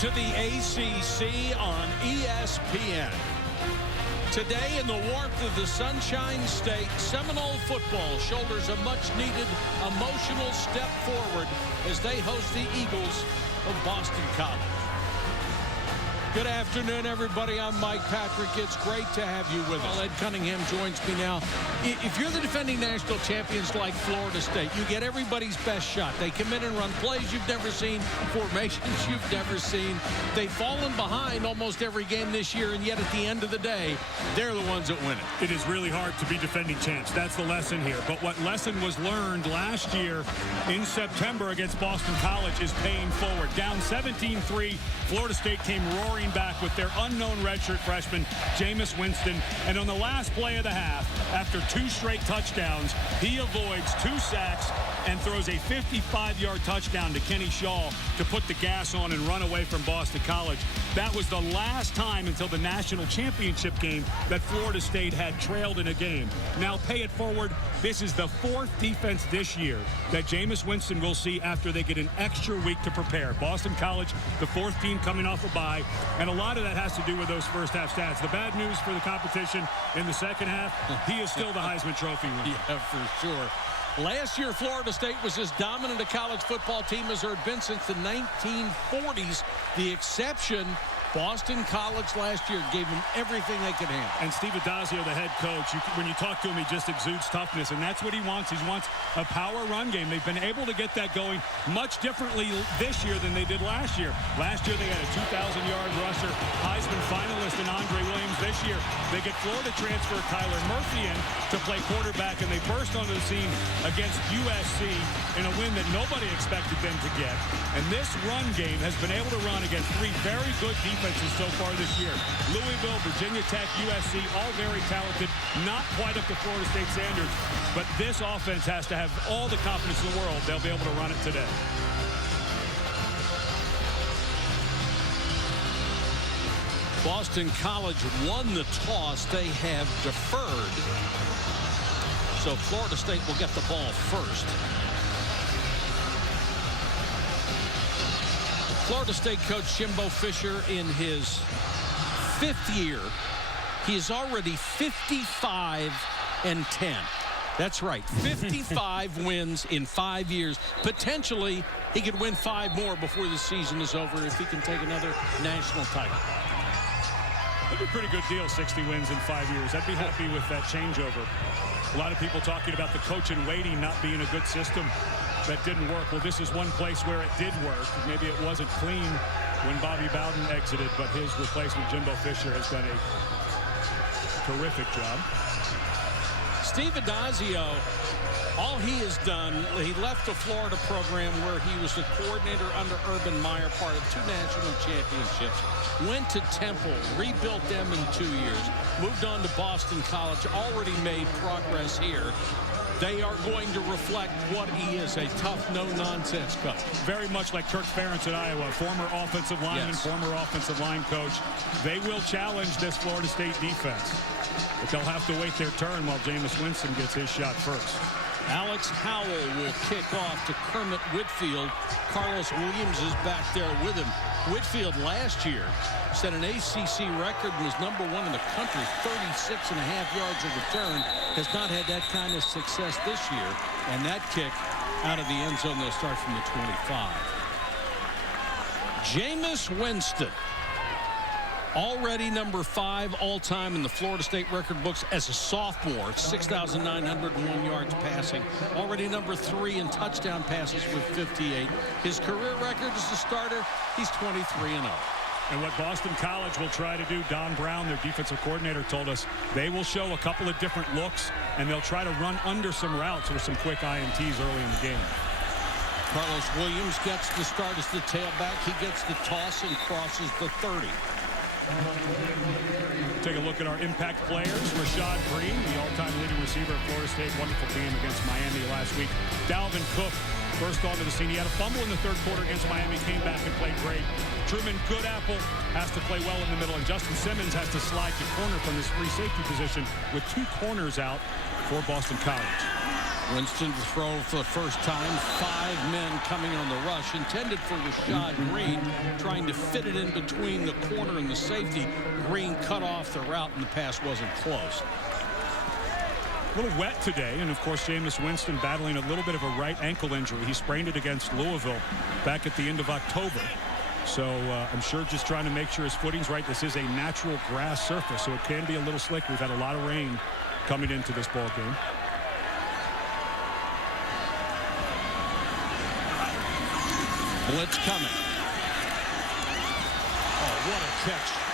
to the ACC on ESPN. Today, in the warmth of the Sunshine State, Seminole football shoulders a much-needed emotional step forward as they host the Eagles of Boston College. Good afternoon, everybody. I'm Mike Patrick. It's great to have you with us. Ed Cunningham joins me now. If you're the defending national champions like Florida State, you get everybody's best shot. They come in and run plays you've never seen, formations you've never seen. They've fallen behind almost every game this year, and yet at the end of the day, they're the ones that win it. It is really hard to be defending champs. That's the lesson here. But what lesson was learned last year in September against Boston College is paying forward. Down 17-3, Florida State came roaring back with their unknown redshirt freshman, Jameis Winston. And on the last play of the half, after 2 straight touchdowns, he avoids 2 sacks and throws a 55-yard touchdown to Kenny Shaw to put the gas on and run away from Boston College. That was the last time until the national championship game that Florida State had trailed in a game. Now pay it forward. This is the 4th defense this year that Jameis Winston will see after they get an extra week to prepare. Boston College, the 4th team coming off a bye, and a lot of that has to do with those first half stats. The bad news for the competition in the second half, he is still the Heisman Trophy winner. Yeah, for sure. Last year, Florida State was as dominant a college football team as there had been since the 1940s. The exception, Boston College last year gave them everything they could handle. And Steve Addazio, the head coach, when you talk to him, he just exudes toughness, and that's what he wants. He wants a power run game. They've been able to get that going much differently this year than they did last year. Last year, they had a 2,000-yard rusher, Heisman finalist in Andre Williams. This year, they get Florida transfer Tyler Murphy in to play quarterback, and they burst onto the scene against USC in a win that nobody expected them to get. And this run game has been able to run against 3 very good defenses so far this year. Louisville, Virginia Tech, USC, all very talented, not quite up to Florida State standards, but this offense has to have all the confidence in the world they'll be able to run it today. Boston College won the toss. They have deferred. So Florida State will get the ball first. Florida State coach Jimbo Fisher in his 5th year. He is already 55-10. That's right, 55 wins in 5 years. Potentially, he could win 5 more before the season is over if he can take another national title. That'd be a pretty good deal, 60 wins in 5 years. I'd be happy with that changeover. A lot of people talking about the coach in waiting not being a good system. That didn't work. Well, this is one place where it did work. Maybe it wasn't clean when Bobby Bowden exited, but his replacement, Jimbo Fisher, has done a terrific job. Steve Addazio, all he has done, he left the Florida program where he was the coordinator under Urban Meyer, part of 2 national championships, went to Temple, rebuilt them in 2 years, moved on to Boston College, already made progress here. They are going to reflect what he is, a tough, no-nonsense coach. Very much like Kirk Ferentz at Iowa, former offensive lineman, yes. Former offensive line coach. They will challenge this Florida State defense, but they'll have to wait their turn while Jameis Winston gets his shot first. Alex Howell will kick off to Kermit Whitfield. Carlos Williams is back there with him. Whitfield last year set an ACC record and was #1 in the country, 36.5 yards of return. Has not had that kind of success this year. And that kick out of the end zone, they'll start from the 25. Jameis Winston, already #5 all-time in the Florida State record books as a sophomore, 6,901 yards passing. Already #3 in touchdown passes with 58. His career record as a starter, he's 23-0. And what Boston College will try to do, Don Brown, their defensive coordinator, told us they will show a couple of different looks, and they'll try to run under some routes or some quick INTs early in the game. Carlos Williams gets the start as the tailback. He gets the toss and crosses the 30. Take a look at our impact players. Rashad Green, the all-time leading receiver at Florida State. Wonderful game against Miami last week. Dalvin Cook burst onto the scene. He had a fumble in the 3rd quarter against Miami, came back and played great. Truman Goodapple has to play well in the middle, and Justin Simmons has to slide to corner from his free safety position with 2 corners out for Boston College. Winston to throw for the first time. 5 men coming on the rush. Intended for Rashad Green. Trying to fit it in between the corner and the safety. Green cut off the route and the pass wasn't close. A little wet today, and of course Jameis Winston battling a little bit of a right ankle injury. He sprained it against Louisville back at the end of October. So I'm sure just trying to make sure his footing's right. This is a natural grass surface, so it can be a little slick. We've had a lot of rain coming into this ball game. Blitz coming. Oh, what a catch.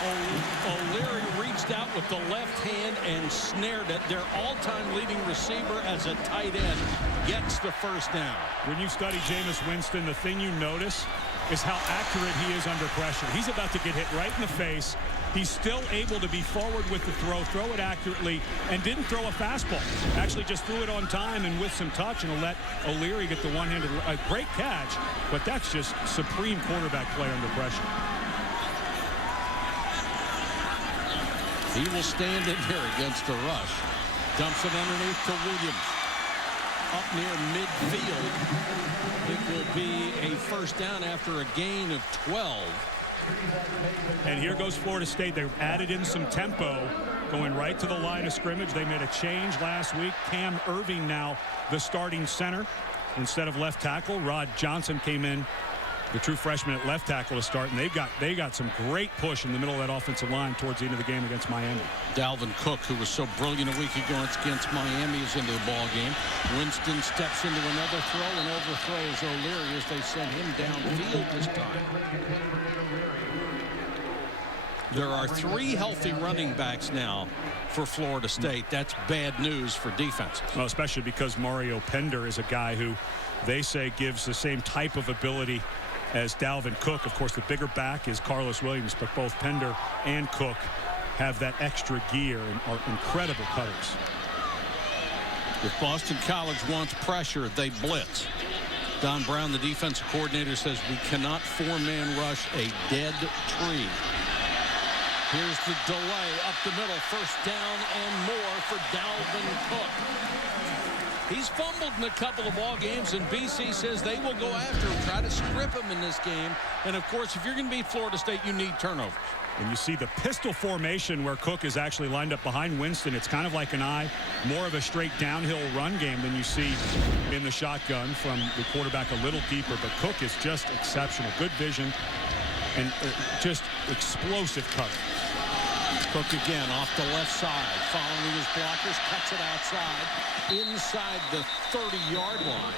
O'Leary reached out with the left hand and snared it. Their all-time leading receiver as a tight end gets the first down. When you study Jameis Winston, the thing you notice is how accurate he is under pressure. He's about to get hit right in the face. He's still able to be forward with the throw it accurately, and didn't throw a fastball. Actually just threw it on time and with some touch, and let O'Leary get the one-handed. A great catch, but that's just supreme quarterback play under pressure. He will stand in here against the rush. Dumps it underneath to Williams. Up near midfield. It will be a first down after a gain of 12. And here goes Florida State. They've added in some tempo going right to the line of scrimmage. They made a change last week. Cam Irving now the starting center instead of left tackle. Rod Johnson came in, the true freshman, at left tackle to start, and they got some great push in the middle of that offensive line towards the end of the game against Miami. Dalvin Cook, who was so brilliant a week ago against Miami, is into the ball game. Winston steps into another throw and overthrows O'Leary as they send him downfield this time. There are 3 healthy running backs now for Florida State. That's bad news for defenses. Well, especially because Mario Pender is a guy who they say gives the same type of ability as Dalvin Cook. Of course, the bigger back is Carlos Williams, but both Pender and Cook have that extra gear and are incredible cutters. If Boston College wants pressure, they blitz. Don Brown, the defensive coordinator, says we cannot 4-man rush a dead tree. Here's the delay up the middle. First down and more for Dalvin Cook. He's fumbled in a couple of ball games, and BC says they will go after him, try to strip him in this game. And, of course, if you're going to beat Florida State, you need turnovers. And you see the pistol formation where Cook is actually lined up behind Winston. It's kind of like an eye, more of a straight downhill run game than you see in the shotgun from the quarterback a little deeper. But Cook is just exceptional. Good vision and just explosive coverage. Cook again off the left side, following his blockers, cuts it outside, inside the 30-yard line.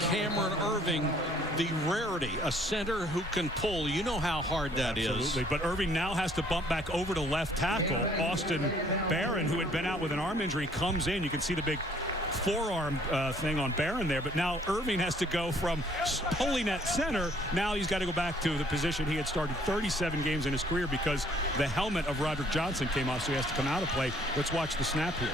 Cameron Irving, the rarity, a center who can pull. You know how hard that is. Absolutely, but Irving now has to bump back over to left tackle. Austin Barron, who had been out with an arm injury, comes in. You can see the big forearm thing on Barron there, but now Irving has to go from pulling at center. Now he's got to go back to the position he had started 37 games in his career because the helmet of Roderick Johnson came off, so he has to come out of play. Let's watch the snap here.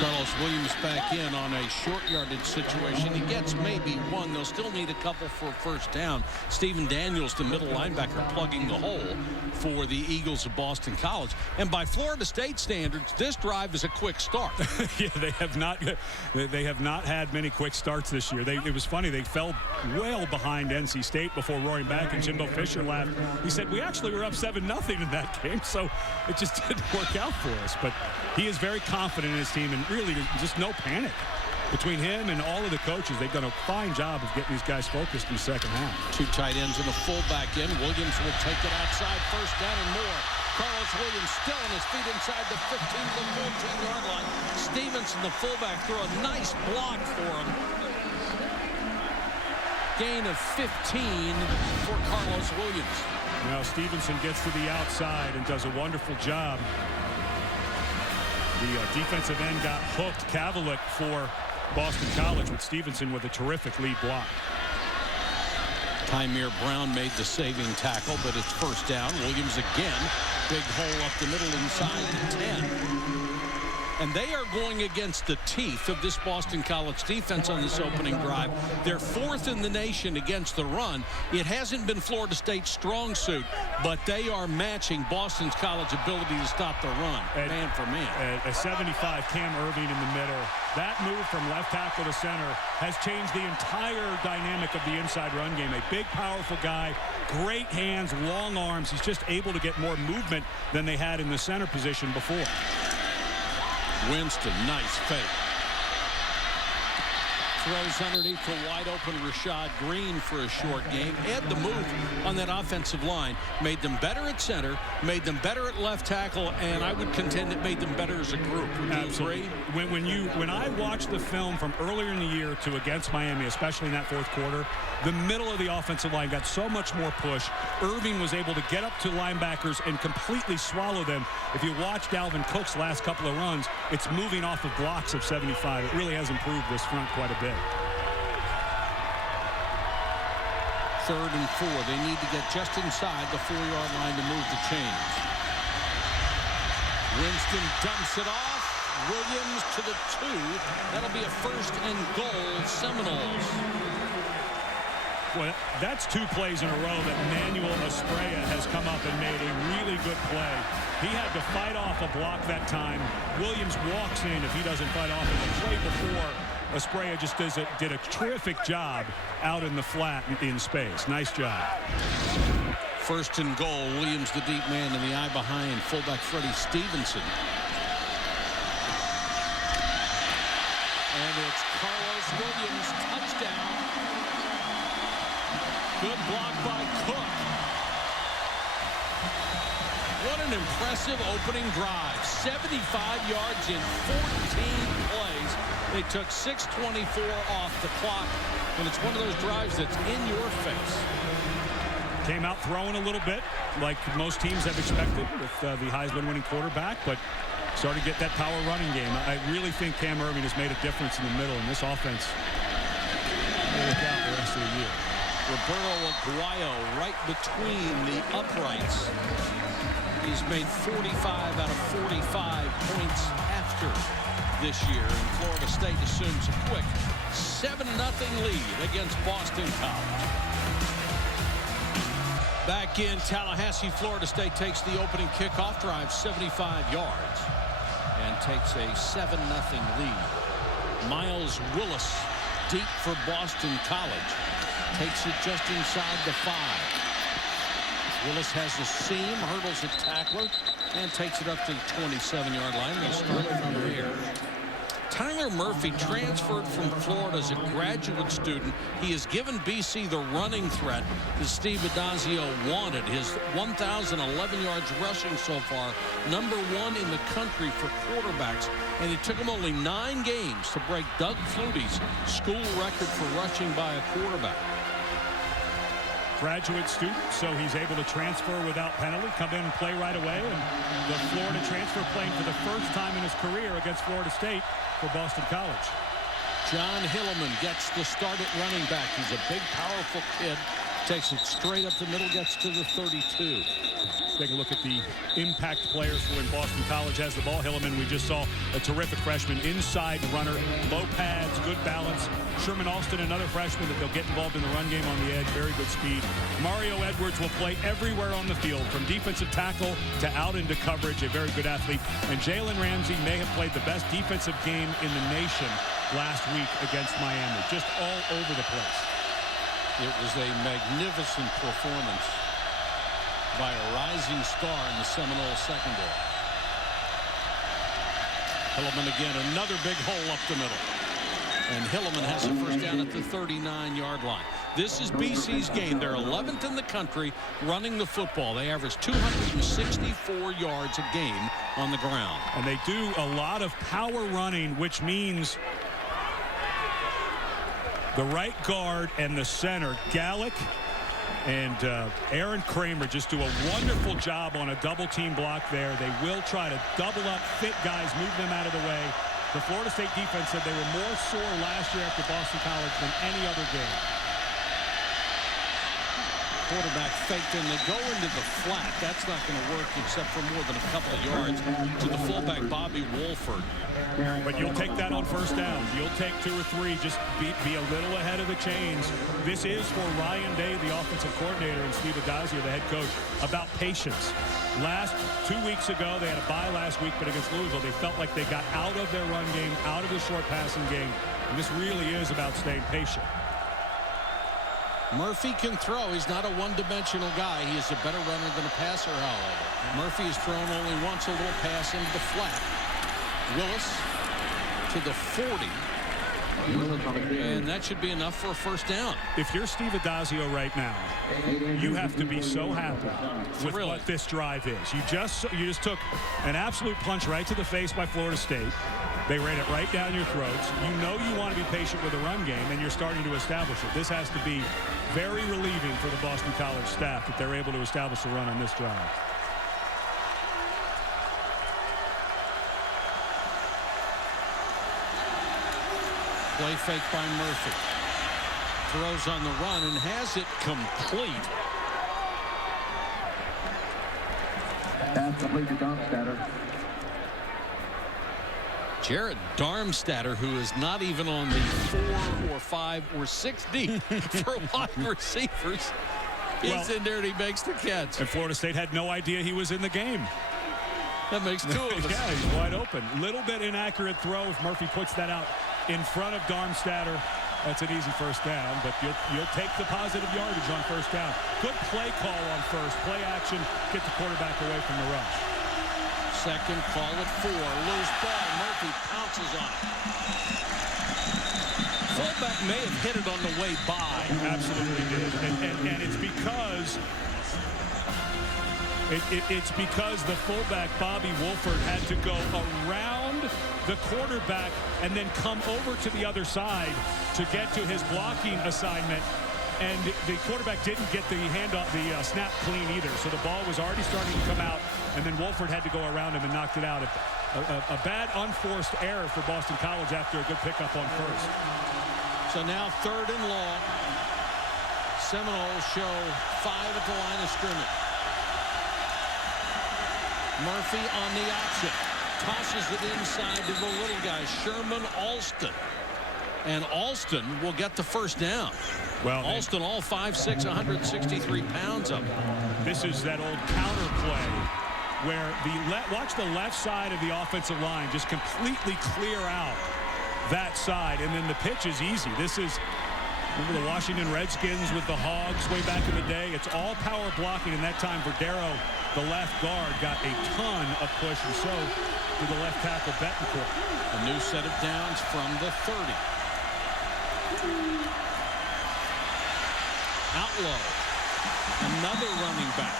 Carlos Williams back in on a short yardage situation. He gets maybe one. They'll still need a couple for a first down. Stephen Daniels, the middle linebacker, plugging the hole for the Eagles of Boston College. And by Florida State standards, this drive is a quick start. Yeah, they have not had many quick starts this year. It was funny. They fell well behind NC State before roaring back, and Jimbo Fisher laughed. He said, we actually were up 7-0 in that game, so it just didn't work out for us. But he is very confident in his team, and really just no panic between him and all of the coaches. They've done a fine job of getting these guys focused in the second half. 2 tight ends and a fullback in. Williams will take it outside, first down and more. Carlos Williams still on his feet inside the 15 to the 14-yard line. Stevenson, the fullback, threw a nice block for him. Gain of 15 for Carlos Williams. Now Stevenson gets to the outside and does a wonderful job. The defensive end got hooked. Cavalick for Boston College, with Stevenson with a terrific lead block. Tymir Brown made the saving tackle, but it's first down. Williams again. Big hole up the middle inside the 10. and they are going against the teeth of this Boston College defense on this opening drive. They're 4th in the nation against the run. It hasn't been Florida State's strong suit, but they are matching Boston College's ability to stop the run, man for man. A 75, Cam Irving in the middle. That move from left tackle to center has changed the entire dynamic of the inside run game. A big, powerful guy, great hands, long arms. He's just able to get more movement than they had in the center position before. Winston, nice fake. Throws underneath the wide-open Rashad Green for a short game. Ed, the move on that offensive line made them better at center, made them better at left tackle, and I would contend it made them better as a group. Would you agree? When I watched the film from earlier in the year to against Miami, especially in that fourth quarter, the middle of the offensive line got so much more push. Irving was able to get up to linebackers and completely swallow them. If you watch Dalvin Cook's last couple of runs, it's moving off of blocks of 75. It really has improved this front quite a bit. 3rd and 4. They need to get just inside the 4-yard line to move the chains. Winston dumps it off. Williams to the 2. That'll be a 1st and goal, Seminoles. Well, that's 2 plays in a row that Manuel Estrella has come up and made a really good play. He had to fight off a block that time. Williams walks in if he doesn't fight off. And the play before, Estrella just did a terrific job out in the flat in space. Nice job. 1st and goal. Williams, the deep man, in the eye behind fullback Freddie Stevenson. And it's Carlos Williams, touchdown. Good block by Cook. What an impressive opening drive. 75 yards in 14 plays. They took 6:24 off the clock, and it's one of those drives that's in your face. Came out throwing a little bit, like most teams have expected with the Heisman-winning quarterback, but started to get that power running game. I really think Cam Irving has made a difference in the middle, and this offense will look out the rest of the year. Roberto Aguayo right between the uprights. He's made 45 out of 45 points after this year, and Florida State assumes a quick 7-0 lead against Boston College. Back in Tallahassee, Florida State takes the opening kickoff drive 75 yards and takes a 7-0 lead. Miles Willis deep for Boston College. Takes it just inside the 5. Willis has the seam, hurdles a tackler, and takes it up to the 27-yard line. They'll start from there. Tyler Murphy transferred from Florida as a graduate student. He has given BC the running threat that Steve Addazio wanted. His 1,011 yards rushing so far, #1 in the country for quarterbacks. And it took him only 9 games to break Doug Flutie's school record for rushing by a quarterback. Graduate student, so he's able to transfer without penalty, come in and play right away. And the Florida transfer playing for the first time in his career against Florida State for Boston College. John Hilleman gets the start at running back. He's a big, powerful kid. Takes it straight up the middle, gets to the 32. Take a look at the impact players for when Boston College has the ball. Hilleman, we just saw a terrific freshman, inside runner, low pads, good balance. Sherman Alston, another freshman that they'll get involved in the run game on the edge, very good speed. Mario Edwards will play everywhere on the field, from defensive tackle to out into coverage, a very good athlete. And Jalen Ramsey may have played the best defensive game in the nation last week against Miami, just all over the place. It was a magnificent performance by a rising star in the Seminoles secondary. Hilleman again, another big hole up the middle. And Hilleman has a first down at the 39-yard line. This is BC's game. They're 11th in the country running the football. They average 264 yards a game on the ground. And they do a lot of power running, which means the right guard and the center, Gallick and Aaron Kramer, just do a wonderful job on a double-team block there. They will try to double up, fit guys, move them out of the way. The Florida State defense said they were more sore last year after Boston College than any other game. Quarterback faked and they go into the flat. That's not going to work except for more than a couple of yards to the fullback, Bobby Wolford. But you'll take that on first down. You'll take 2 or 3. Just be a little ahead of the chains. This is for Ryan Day, the offensive coordinator, and Steve Addazio, the head coach, about patience. 2 weeks ago, they had a bye last week, but against Louisville, they felt like they got out of their run game, out of the short passing game. And this really is about staying patient. Murphy can throw. He's not a one-dimensional guy. He is a better runner than a passer, however. Murphy has thrown only once a little pass into the flat. Willis to the 40. And that should be enough for a first down. If you're Steve Addazio right now, you have to be so happy with what this drive is. You just took an absolute punch right to the face by Florida State. They ran it right down your throats. You know you want to be patient with the run game, and you're starting to establish it. This has to be very relieving for the Boston College staff that they're able to establish a run on this drive. Play fake by Murphy. Throws on the run and has it complete. Pass complete to Darmstadt. Jared Darmstadt, who is not even on the 4 or 5 or 6 deep for wide receivers. He's in there and he makes the catch. And Florida State had no idea he was in the game. That makes 2 of us. Yeah, he's wide open. Little bit inaccurate throw. If Murphy puts that out in front of Darmstadt, that's an easy first down, but you'll take the positive yardage on first down. Good play call on first. Play action, get the quarterback away from the rush. Second, call at 4. Loose ball. Murphy pounces on it. Fullback may have hit it on the way by. Absolutely did. And it's because it's because the fullback, Bobby Wolford, had to go around the quarterback and then come over to the other side to get to his blocking assignment. And the quarterback didn't get the handoff, the snap clean either. So the ball was already starting to come out, and then Wolford had to go around him and knocked it out. A bad unforced error for Boston College after a good pickup on first. So now 3rd and long. Seminoles show 5 at the line of scrimmage. Murphy on the option. Tosses it inside to the little guy, Sherman Alston. And Alston will get the first down. Well, Alston, all 5'6", 163 pounds of him. This is that old counter play where watch the left side of the offensive line just completely clear out that side, and then the pitch is easy. This is, remember the Washington Redskins with the Hogs way back in the day? It's all power blocking, and that time Verdero, the left guard, got a ton of push, and so did the left tackle Betancourt. A new set of downs from the 30. Outlaw, another running back,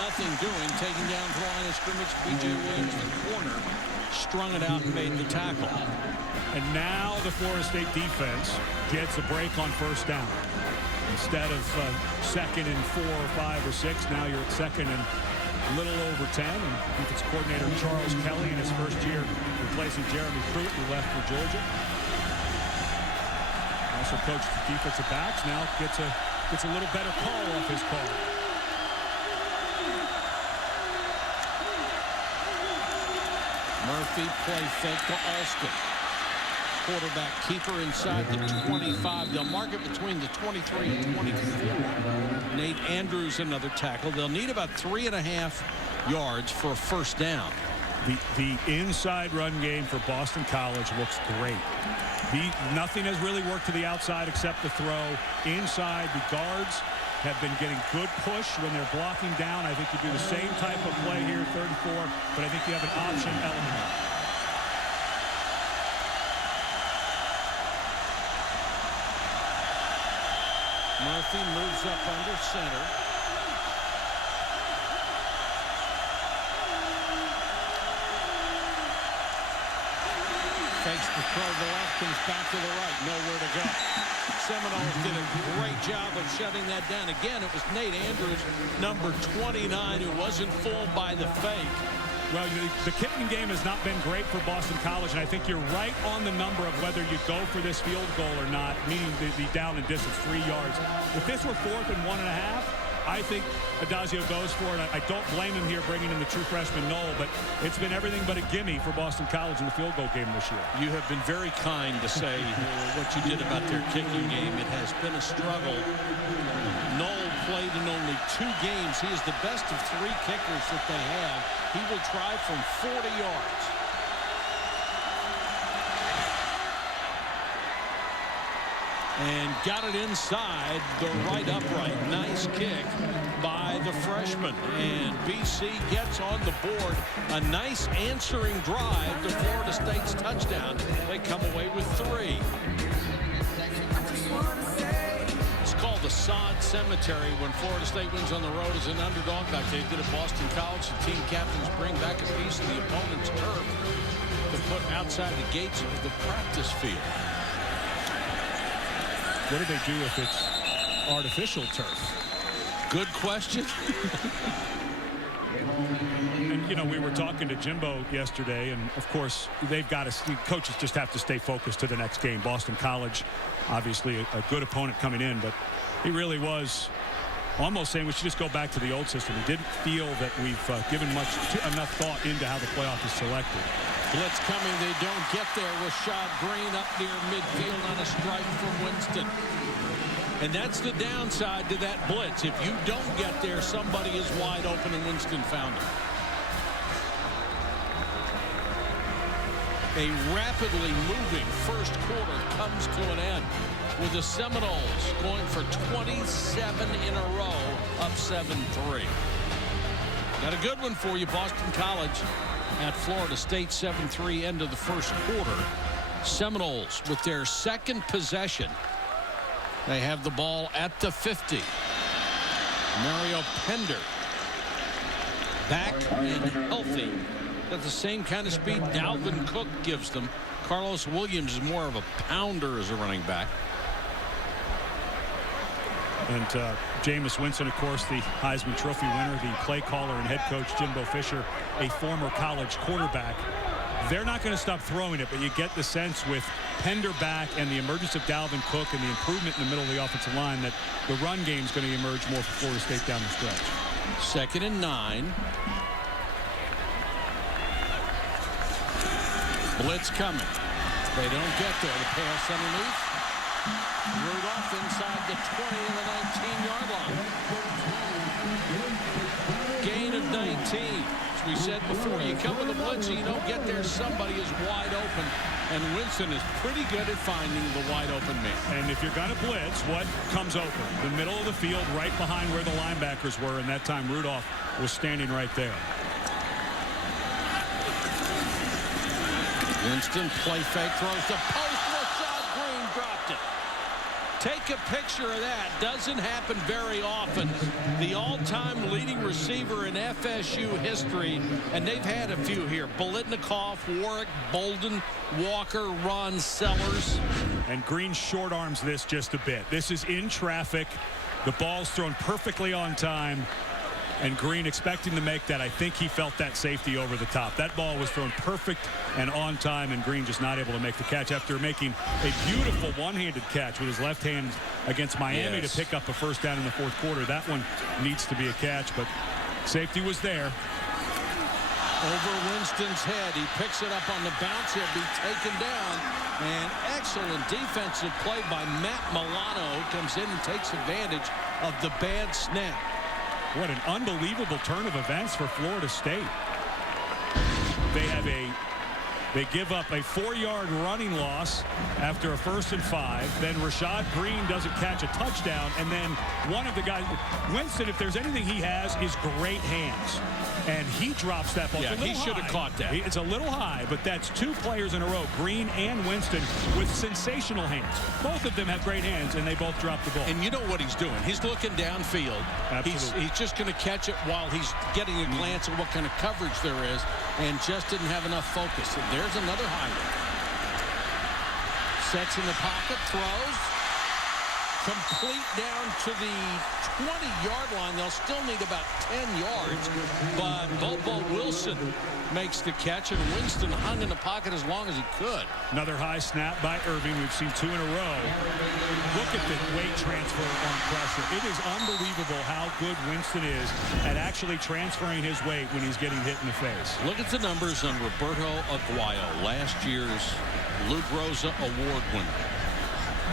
nothing doing, taking down the line of scrimmage. B.J. Williams, the corner, strung it out and made the tackle. And now the Florida State defense gets a break on first down. Instead of 2nd and 4 or 5 or 6, now you're at 2nd and a little over 10. And defense coordinator Charles Kelly in his first year replacing Jeremy Pruitt, who left for Georgia. Also coached the defensive backs, now gets a little better call off his call. Murphy play fake to Alston. Quarterback keeper inside the 25. They'll mark it between the 23 and 24. Nate Andrews another tackle. They'll need about 3.5 yards for a first down. The inside run game for Boston College looks great. Nothing has really worked to the outside except the throw. Inside, the guards have been getting good push when they're blocking down. I think you do the same type of play here, 3rd and 4, but I think you have an option element. Murphy moves up under center. Fakes the throw to the left, comes back to the right, nowhere to go. Seminoles did a great job of shutting that down. Again, it was Nate Andrews, number 29, who wasn't fooled by the fake. Well, the kicking game has not been great for Boston College, and I think you're right on the number of whether you go for this field goal or not, meaning the down and distance, 3 yards. If this were 4th and 1.5, I think Adazio goes for it. I don't blame him here bringing in the true freshman Knoll, but it's been everything but a gimme for Boston College in the field goal game this year. You have been very kind to say what you did about their kicking game. It has been a struggle. Knoll played in only 2 games. He is the best of 3 kickers that they have. He will try from 40 yards. And got it inside the right upright. Nice kick by the freshman. And BC gets on the board. A nice answering drive to Florida State's touchdown. They come away with 3. It's called the Sod Cemetery when Florida State wins on the road as an underdog. Like they did at Boston College. The team captains bring back a piece of the opponent's turf to put outside the gates of the practice field. What do they do if it's artificial turf? Good question. And, you know, we were talking to Jimbo yesterday, and, of course, they've got to – coaches just have to stay focused to the next game. Boston College, obviously a good opponent coming in, but he really was almost saying we should just go back to the old system. He didn't feel that we've given enough thought into how the playoff is selected. Blitz coming. They don't get there. Rashad Green up near midfield on a strike from Winston. And that's the downside to that blitz. If you don't get there, somebody is wide open, and Winston found it. A rapidly moving first quarter comes to an end with the Seminoles going for 27 in a row, up 7-3. Got a good one for you, Boston College at Florida State, 7-3 end of the first quarter. Seminoles with their second possession. They have the ball at the 50. Mario Pender back and healthy. Got the same kind of speed Dalvin Cook gives them. Carlos Williams is more of a pounder as a running back. And Jameis Winston, of course, the Heisman Trophy winner, the play caller and head coach Jimbo Fisher, a former college quarterback. They're not going to stop throwing it, but you get the sense with Pender back and the emergence of Dalvin Cook and the improvement in the middle of the offensive line that the run game is going to emerge more for Florida State down the stretch. 2nd and 9. Blitz coming. They don't get there. The pass underneath. Rudolph inside the 20 and the 19-yard line. Gain of 19. As we said before, you come with a blitz and you don't get there, somebody is wide open. And Winston is pretty good at finding the wide open man. And if you're going to blitz, what comes open? The middle of the field, right behind where the linebackers were. And that time Rudolph was standing right there. Winston play fake, throws the post. Rashad Green dropped it. Take a picture of that. Doesn't happen very often. The all-time leading receiver in FSU history, and they've had a few here. Bolitnikoff, Warwick, Bolden, Walker, Ron Sellers. And Green short arms this just a bit. This is in traffic. The ball's thrown perfectly on time. And Green expecting to make that. I think he felt that safety over the top. That ball was thrown perfect and on time, and Green just not able to make the catch after making a beautiful one-handed catch with his left hand against Miami to pick up a first down in the fourth quarter. That one needs to be a catch, but safety was there. Over Winston's head. He picks it up on the bounce. He'll be taken down. And excellent defensive play by Matt Milano, who comes in and takes advantage of the bad snap. What an unbelievable turn of events for Florida State. They give up a 4-yard running loss after a 1st and 5. Then Rashad Green doesn't catch a touchdown. And then one of the guys, Winston, if there's anything he has, is great hands. And he drops that ball. Yeah, he should have caught that. It's a little high, but that's 2 players in a row, Green and Winston, with sensational hands. Both of them have great hands, and they both drop the ball. And you know what he's doing. He's looking downfield. He's just going to catch it while he's getting a glance at what kind of coverage there is, and just didn't have enough focus. And there's another high one. Sets in the pocket, throws. complete down to the 20-yard line. They'll still need about 10 yards, but Bobo Wilson makes the catch, and Winston hung in the pocket as long as he could. Another high snap by Irving. We've seen 2 in a row. Look at the weight transfer on pressure. It is unbelievable how good Winston is at actually transferring his weight when he's getting hit in the face. Look at the numbers on Roberto Aguayo, last year's Luke Rosa Award winner.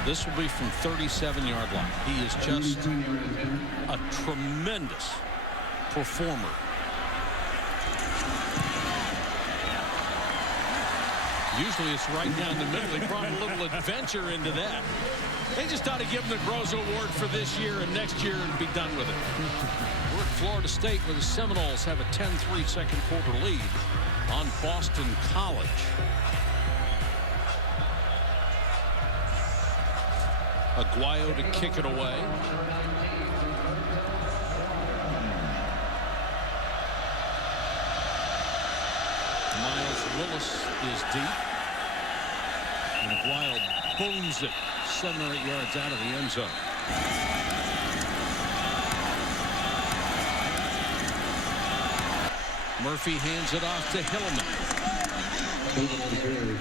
This will be from 37-yard line. He is just a tremendous performer. Usually it's right down the middle. They brought a little adventure into that. They just ought to give him the Groza Award for this year and next year and be done with it. We're at Florida State where the Seminoles have a 10-3 second quarter lead on Boston College. Aguayo to kick it away. Miles Willis is deep. And Aguayo booms it 7 or 8 yards out of the end zone. Murphy hands it off to Hillman.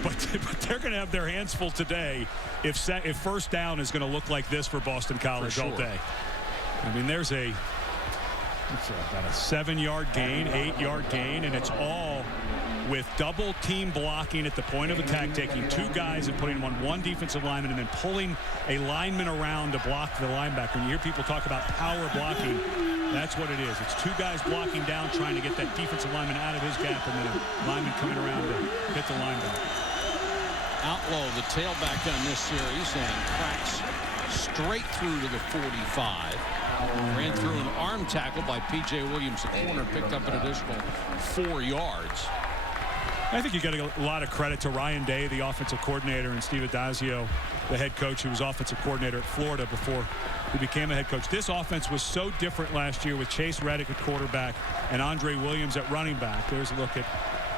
But they're going to have their hands full today if first down is going to look like this for Boston College all day. I mean, there's about a 7-yard gain, 8-yard gain, and it's all with double team blocking at the point of attack, taking 2 guys and putting them on 1 defensive lineman and then pulling a lineman around to block the linebacker. When you hear people talk about power blocking, that's what it is. It's 2 guys blocking down, trying to get that defensive lineman out of his gap, and then a lineman coming around to hit the linebacker. Outlaw, the tailback on this series, and cracks straight through to the 45. Ran through an arm tackle by P.J. Williams. The corner picked up an additional 4 yards. I think you got a lot of credit to Ryan Day, the offensive coordinator, and Steve Addazio, the head coach, who was offensive coordinator at Florida before he became a head coach. This offense was so different last year with Chase Reddick at quarterback and Andre Williams at running back. There's a look at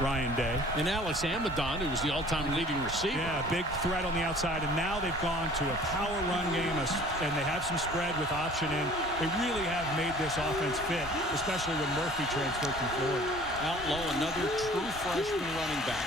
Ryan Day. And Alex Amadon, who was the all-time leading receiver. Yeah, big threat on the outside. And now they've gone to a power run game, and they have some spread with option in. They really have made this offense fit, especially when Murphy transferred from Florida. Outlaw, another true freshman running back.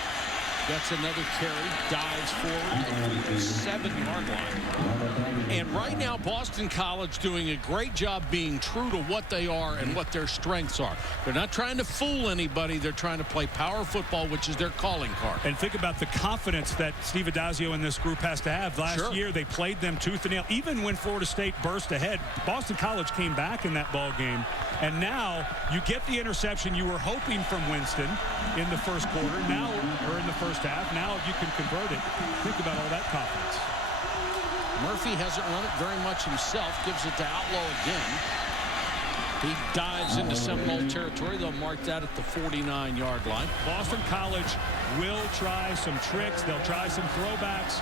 Gets another carry, dives forward to the 7-yard line. And right now, Boston College doing a great job being true to what they are and what their strengths are. They're not trying to fool anybody. They're trying to play power football, which is their calling card. And think about the confidence that Steve Addazio and this group has to have. Last year, they played them tooth and nail. Even when Florida State burst ahead, Boston College came back in that ball game. And now you get the interception you were hoping from Winston in the first quarter, now, or in the first half. Now, if you can convert it, think about all that confidence. Murphy hasn't run it very much himself. Gives it to Outlaw again. He dives into Seminole territory. They'll mark that at the 49-yard line. Boston College will try some tricks. They'll try some throwbacks.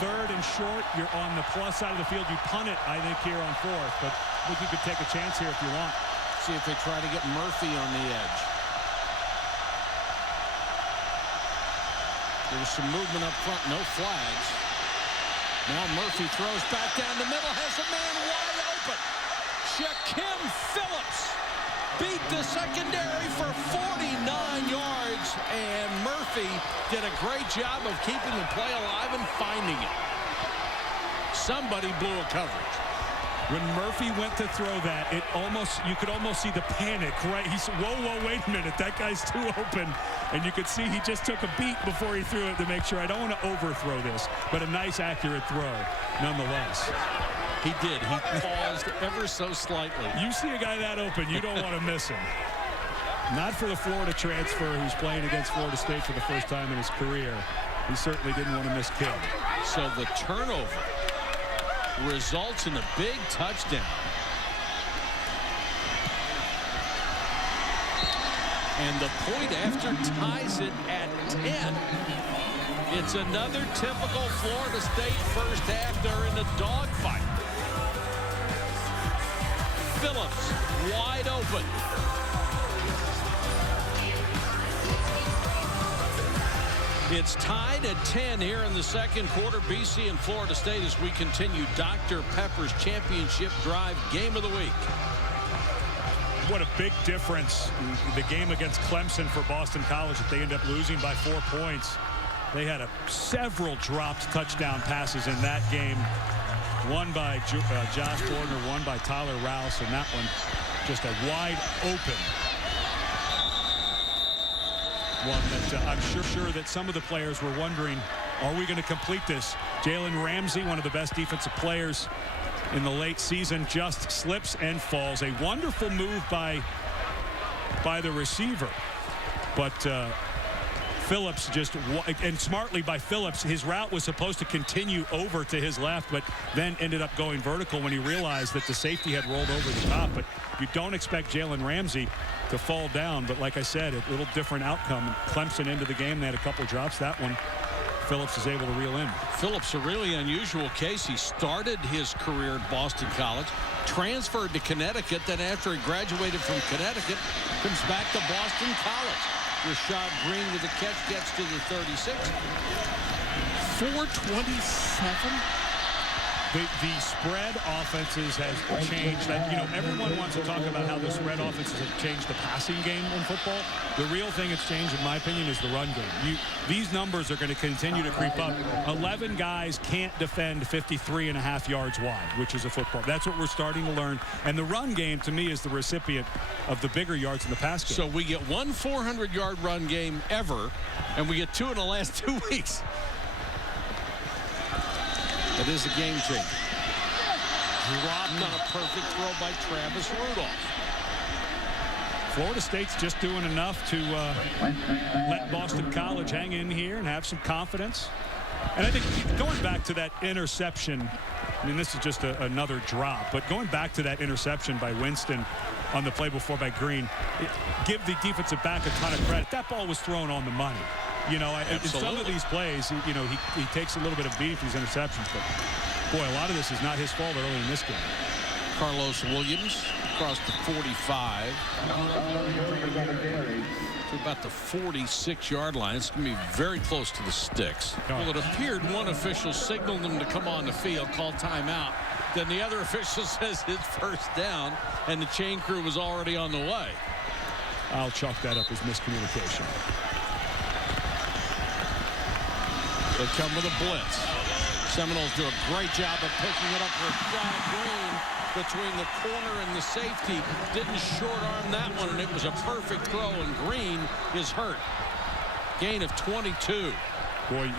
3rd and short, you're on the plus side of the field. You punt it, I think, here on 4th. But I think you could take a chance here if you want. See if they try to get Murphy on the edge. There's some movement up front, no flags. Now Murphy throws back down the middle, has a man wide open. Shaquem Phillips beat the secondary for 49 yards, and Murphy did a great job of keeping the play alive and finding it. Somebody blew a coverage. When Murphy went to throw that, you could almost see the panic, right? He's, whoa, wait a minute, that guy's too open. And you could see he just took a beat before he threw it to make sure I don't want to overthrow this. But a nice, accurate throw, nonetheless. He did. He paused ever so slightly. You see a guy that open, you don't want to miss him. Not for the Florida transfer who's playing against Florida State for the first time in his career. He certainly didn't want to miss kill. So the turnover results in a big touchdown. And the point after ties it at 10. It's another typical Florida State first half. They're in a dogfight. Phillips wide open. It's tied at 10 here in the second quarter. BC and Florida State as we continue Dr. Pepper's championship drive game of the week. What a big difference in the game against Clemson for Boston College that they end up losing by 4 points. They had several dropped touchdown passes in that game. One by Josh Gordner, one by Tyler Rouse, and that one just a wide open one that I'm sure that some of the players were wondering, are we going to complete this? Jalen Ramsey, one of the best defensive players in the late season, just slips and falls. A wonderful move by the receiver. But Phillips and smartly by Phillips, his route was supposed to continue over to his left, but then ended up going vertical when he realized that the safety had rolled over the top. But you don't expect Jalen Ramsey to fall down, but like I said, a little different outcome. Clemson into the game, they had a couple drops. That one Phillips is able to reel in. Phillips, a really unusual case. He started his career at Boston College, transferred to Connecticut, then after he graduated from Connecticut, comes back to Boston College. Rashad Green with the catch, gets to the 36. 427. The spread offenses has changed. Everyone wants to talk about how the spread offenses have changed the passing game in football. The real thing that's changed, in my opinion, is the run game. These numbers are going to continue to creep up. 11 guys can't defend 53.5 yards wide, which is a football. That's what we're starting to learn. And the run game, to me, is the recipient of the bigger yards in the pass game. So we get one 400-yard run game ever, and we get 2 in the last 2 weeks. It is a game changer. Dropped on a perfect throw by Travis Rudolph. Florida State's just doing enough to let Boston College hang in here and have some confidence. And I think going back to that interception, I mean, this is just another drop, but going back to that interception by Winston on the play before by Green, give the defensive back a ton of credit. That ball was thrown on the money. In some of these plays, he takes a little bit of beat for these interceptions, but boy, a lot of this is not his fault early in this game. Carlos Williams across the 45 to about the 46-yard line. It's going to be very close to the sticks. Well, it appeared one official signaled them to come on the field, called timeout. Then the other official says it's first down, and the chain crew was already on the way. I'll chalk that up as miscommunication. They come with a blitz. Seminoles do a great job of picking it up for Rashad Green between the corner and the safety. Didn't short arm that one, and it was a perfect throw, and Green is hurt. Gain of 22. Boy,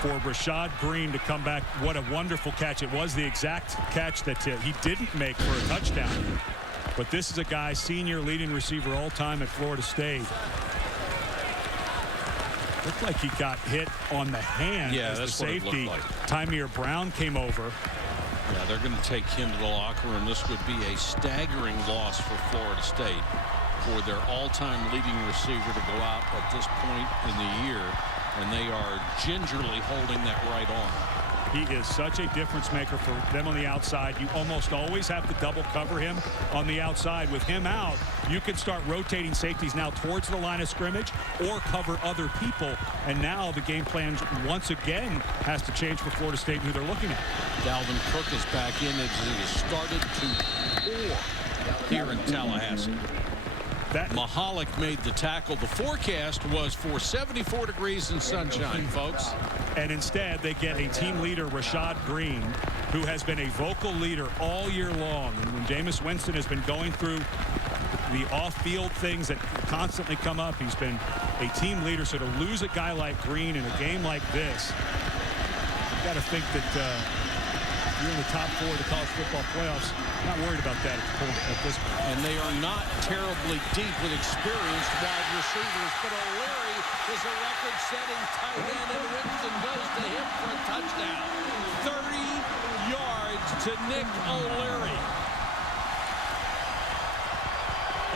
for Rashad Green to come back, what a wonderful catch. It was the exact catch that he didn't make for a touchdown. But this is a guy, senior leading receiver all time at Florida State. Looked like he got hit on the hand as the safety. Tymier Brown came over. Yeah, they're going to take him to the locker room. This would be a staggering loss for Florida State for their all-time leading receiver to go out at this point in the year, and they are gingerly holding that right arm. He is such a difference maker for them on the outside. You almost always have to double cover him on the outside. With him out, you can start rotating safeties now towards the line of scrimmage or cover other people. And now the game plan once again has to change for Florida State, who they're looking at. Dalvin Cook is back in as he has started to pour here in Tallahassee. Mahalik made the tackle. The forecast was for 74 degrees and sunshine, folks. And instead, they get a team leader, Rashad Green, who has been a vocal leader all year long. And when Jameis Winston has been going through the off-field things that constantly come up, he's been a team leader. So to lose a guy like Green in a game like this, you got to think that you're in the top 4 of the college football playoffs. Not worried about that at this point. And they are not terribly deep with experienced wide receivers, but O'Leary is a record-setting tight end, and Winston goes to him for a touchdown. 30 yards to Nick O'Leary.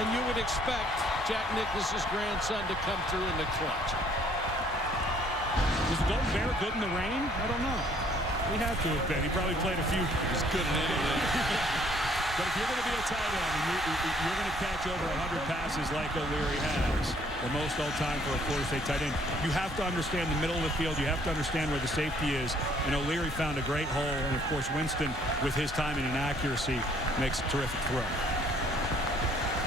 And you would expect Jack Nicklaus's grandson to come through in the clutch. Was Golden Bear good in the rain? I don't know. He had to have been. He probably played a few. He's good in anything. But if you're going to be a tight end, and you're going to catch over 100 passes like O'Leary has, the most all-time for a Florida State tight end, you have to understand the middle of the field. You have to understand where the safety is. And O'Leary found a great hole. And, of course, Winston, with his timing and accuracy, makes a terrific throw.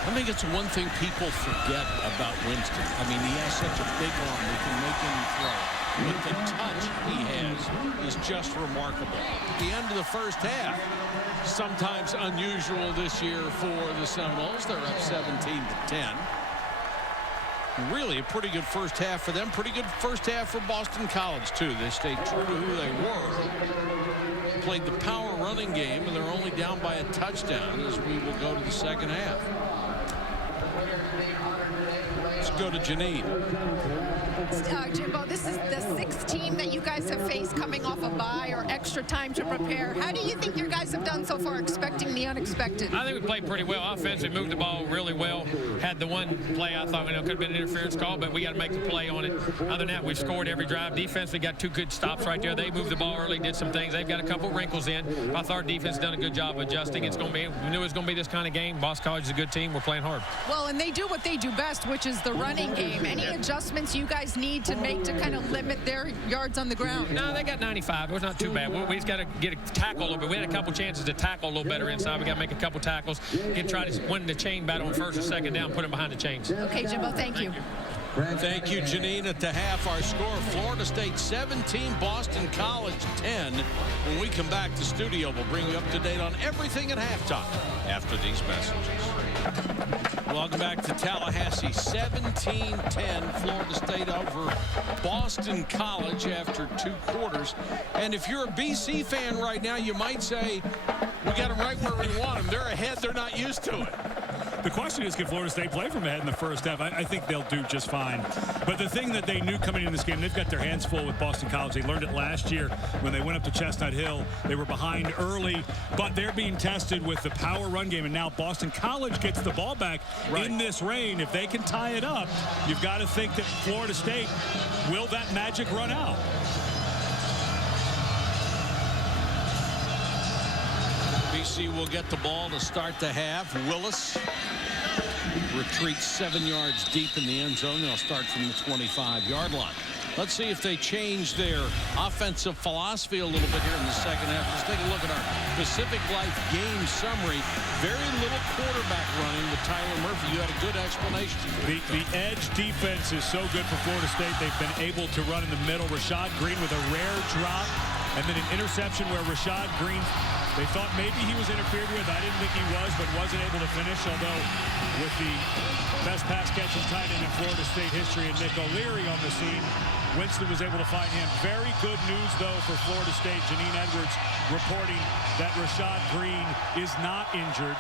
I think it's one thing people forget about Winston. I mean, he has such a big arm. He can make any throw. But the touch he has is just remarkable. At the end of the first half, sometimes unusual this year for the Seminoles. They're up 17-10. Really a pretty good first half for them. Pretty good first half for Boston College, too. They stayed true to who they were. Played the power running game, and they're only down by a touchdown as we will go to the second half. Let's go to Janine. Jimbo, this is the sixth team that you guys have faced coming off a bye or extra time to prepare. How do you think your guys have done so far, expecting the unexpected? I think we played pretty well. Offensively, moved the ball really well. Had the one play I thought could have been an interference call, but we got to make the play on it. Other than that, we've scored every drive. Defense, we got two good stops right there. They moved the ball early, did some things. They've got a couple wrinkles in. I thought our defense done a good job adjusting. We knew it was going to be this kind of game. Boston College is a good team. We're playing hard. Well, and they do what they do best, which is the running game. Any adjustments you guys need to make to kind of limit their yards on the ground? No, they got 95. It was not too bad. We just got to get a tackle a little bit. We had a couple chances to tackle a little better inside. We got to make a couple tackles. Try to win the chain battle on first or second down, put them behind the chains. Okay, Jimbo, thank you. Thank you, Janine. At the half, our score, Florida State 17, Boston College 10. When we come back to studio, we'll bring you up to date on everything at halftime after these messages. Welcome back to Tallahassee. 17-10, Florida State over Boston College after 2 quarters. And if you're a BC fan right now, you might say, we got them right where we want them. They're ahead. They're not used to it. The question is, can Florida State play from ahead in the first half? I think they'll do just fine. But the thing that they knew coming in this game, they've got their hands full with Boston College. They learned it last year when they went up to Chestnut Hill. They were behind early, but they're being tested with the power run game. And now Boston College gets the ball back in this rain. If they can tie it up, you've got to think that Florida State, will that magic run out? BC will get the ball to start the half. Willis retreats 7 yards deep in the end zone. They'll start from the 25-yard line. Let's see if they change their offensive philosophy a little bit here in the second half. Let's take a look at our Pacific Life game summary. Very little quarterback running with Tyler Murphy. You had a good explanation. The edge defense is so good for Florida State. They've been able to run in the middle. Rashad Green with a rare drop, and then an interception where Rashad Green, they thought maybe he was interfered with. I didn't think he was, but wasn't able to finish, although with the best pass catching tight end in Florida State history and Nick O'Leary on the scene, Winston was able to find him. Very good news, though, for Florida State. Janine Edwards reporting that Rashad Green is not injured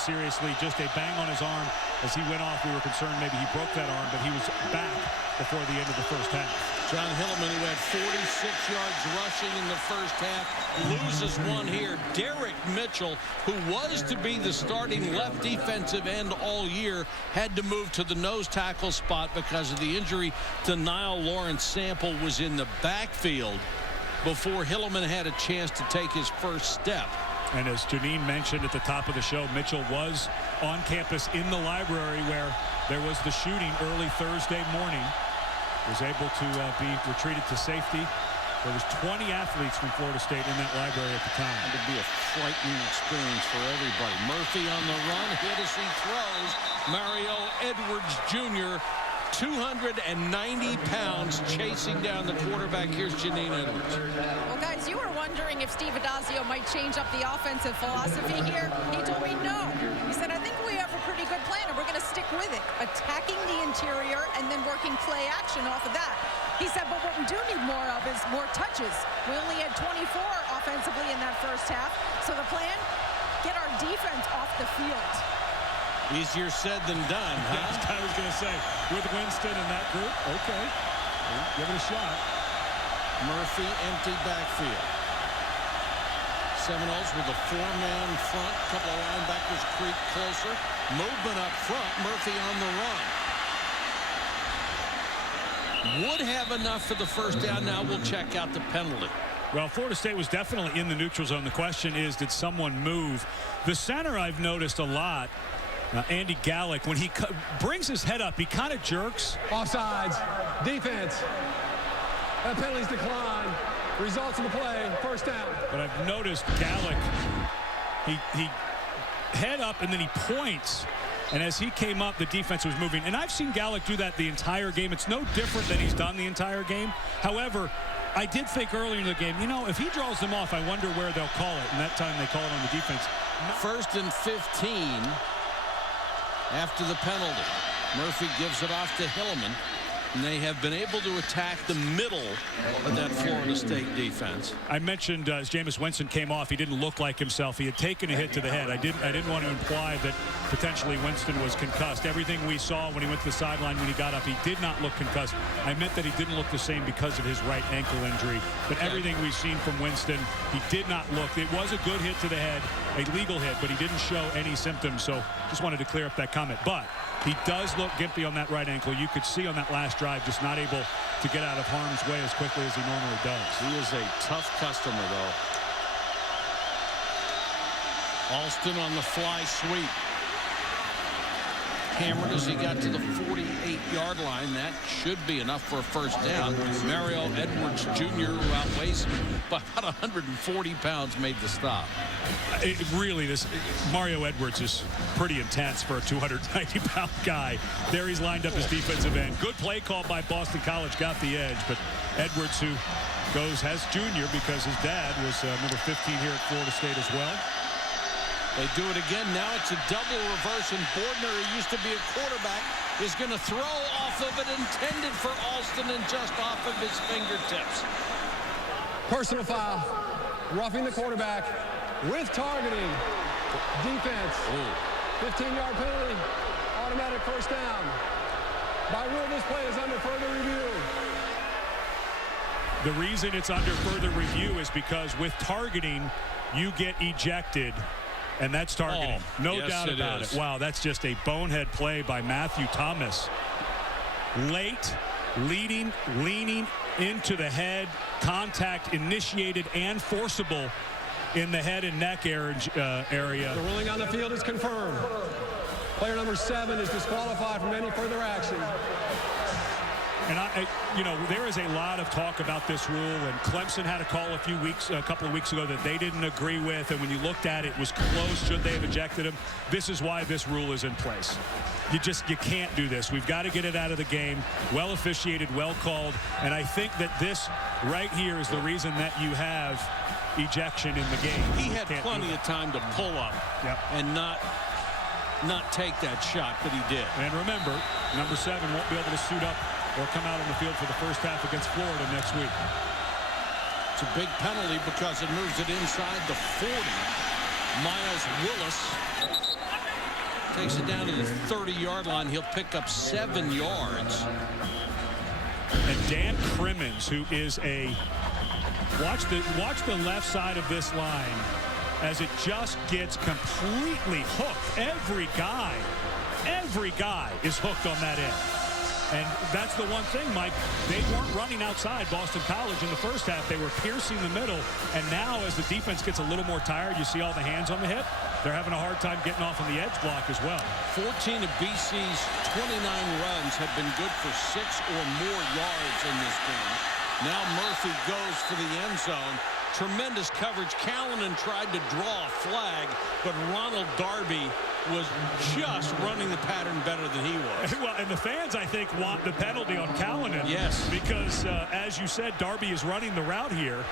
seriously, just a bang on his arm. As he went off, we were concerned maybe he broke that arm, but he was back before the end of the first half. John Hilleman, who had 46 yards rushing in the first half, loses one here. Derek Mitchell, who was to be the starting left defensive end all year, had to move to the nose tackle spot because of the injury to Niall Lawrence. Sample was in the backfield before Hilleman had a chance to take his first step. And as Janine mentioned at the top of the show, Mitchell was on campus in the library where there was the shooting early Thursday morning. Was able to be retreated to safety. There was 20 athletes from Florida State in that library at the time. It would be a frightening experience for everybody. Murphy on the run, hit as he throws. Mario Edwards Jr., 290 pounds, chasing down the quarterback. Here's Janine Edwards. Well, guys, you were wondering if Steve Adazio might change up the offensive philosophy here. He told me no. He said, I think we have a pretty good plan, and we're going to stick with it, attacking the interior and then working play action off of that. He said, but what we do need more of is more touches. We only had 24 offensively in that first half. So the plan, get our defense off the field. Easier said than done, huh? That's what I was going to say. With Winston and that group, okay. Give it a shot. Murphy, empty backfield. Seminoles with a 4-man front. A couple of linebackers creep closer. Movement up front. Murphy on the run. Would have enough for the first down. Now we'll check out the penalty. Well, Florida State was definitely in the neutral zone. The question is, did someone move? The center I've noticed a lot, Andy Gallick, when he brings his head up, he kind of jerks. Offsides. Defense. That penalty's decline. Results of the play. First down. But I've noticed Gallick, he head up and then he points. And as he came up, the defense was moving. And I've seen Gallick do that the entire game. It's no different than he's done the entire game. However, I did think earlier in the game, you know, if he draws them off, I wonder where they'll call it. And that time they call it on the defense. First and 15 after the penalty. Murphy gives it off to Hillman. And they have been able to attack the middle of that Florida State defense. I mentioned as Jameis Winston came off, he didn't look like himself. He had taken a hit to the head. I didn't want to imply that potentially Winston was concussed. Everything we saw when he went to the sideline when he got up, he did not look concussed. I meant that he didn't look the same because of his right ankle injury. But everything we've seen from Winston, he did not look. It was a good hit to the head, a legal hit, but he didn't show any symptoms. So just wanted to clear up that comment. But he does look gimpy on that right ankle. You could see on that last drive just not able to get out of harm's way as quickly as he normally does. He is a tough customer, though. Alston on the fly sweep. Hammered as he got to the 48-yard line. That should be enough for a first down. Mario Edwards Jr., who outweighs him by about 140 pounds, made the stop. Mario Edwards is pretty intense for a 290-pound guy. There he's lined up his defensive end. Good play call by Boston College, got the edge. But Edwards, who has junior because his dad was number 15 here at Florida State as well. They do it again. Now it's a double reverse, and Bordner, who used to be a quarterback, is going to throw off of it, intended for Alston and just off of his fingertips. Personal foul. Roughing the quarterback with targeting. Defense. 15-yard penalty. Automatic first down. By rule, this play is under further review. The reason it's under further review is because with targeting, you get ejected. And that's targeting. No doubt about it. Wow, that's just a bonehead play by Matthew Thomas. Late, leaning into the head, contact initiated and forcible in the head and neck area. The ruling on the field is confirmed. Player number 7 is disqualified from any further action. And there is a lot of talk about this rule, and Clemson had a call a couple of weeks ago that they didn't agree with, and when you looked at it, it was close. Should they have ejected him? This is why this rule is in place. You can't do this. We've got to get it out of the game. Well officiated, well called, and I think that this right here is the reason that you have ejection in the game. He had plenty of time to pull up and not take that shot, but he did. And remember, number 7 won't be able to suit up or come out on the field for the first half against Florida next week. It's a big penalty because it moves it inside the 40. Miles Willis takes it down to the 30-yard line. He'll pick up 7 yards. And Dan Crimmins, who is watch the left side of this line as it just gets completely hooked. Every guy is hooked on that end. And that's the one thing, Mike. They weren't running outside Boston College in the first half. They were piercing the middle. And now as the defense gets a little more tired, you see all the hands on the hip. They're having a hard time getting off on the edge block as well. 14 of BC's 29 runs have been good for 6 or more yards in this game. Now Murphy goes for the end zone. Tremendous coverage. Callanan tried to draw a flag, but Ronald Darby was just running the pattern better than he was. Well, and the fans, I think, want the penalty on Callanan. Yes. Because, as you said, Darby is running the route here,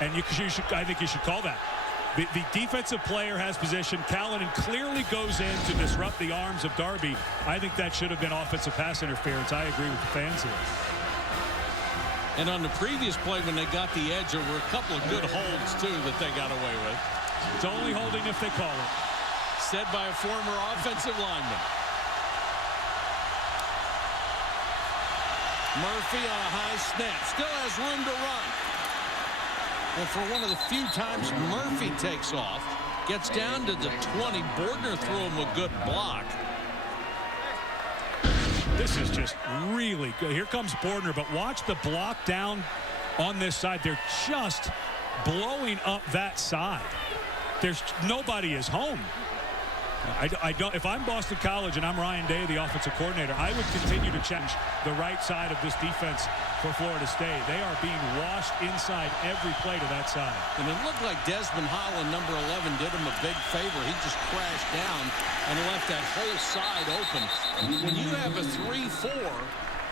and I think you should call that. The defensive player has position. Callanan clearly goes in to disrupt the arms of Darby. I think that should have been offensive pass interference. I agree with the fans here. And on the previous play, when they got the edge, there were a couple of good holds, too, that they got away with. It's only holding if they call it. Said by a former offensive lineman. Murphy on a high snap. Still has room to run. And for one of the few times Murphy takes off, gets down to the 20. Bordner threw him a good block. This is just really good. Here comes Bordner, but watch the block down on this side. They're just blowing up that side. There's nobody is home. I don't. If I'm Boston College and I'm Ryan Day, the offensive coordinator, I would continue to change the right side of this defense for Florida State. They are being washed inside every play to that side. And it looked like Desmond Holland, number 11, did him a big favor. He just crashed down and left that whole side open. When you have a 3-4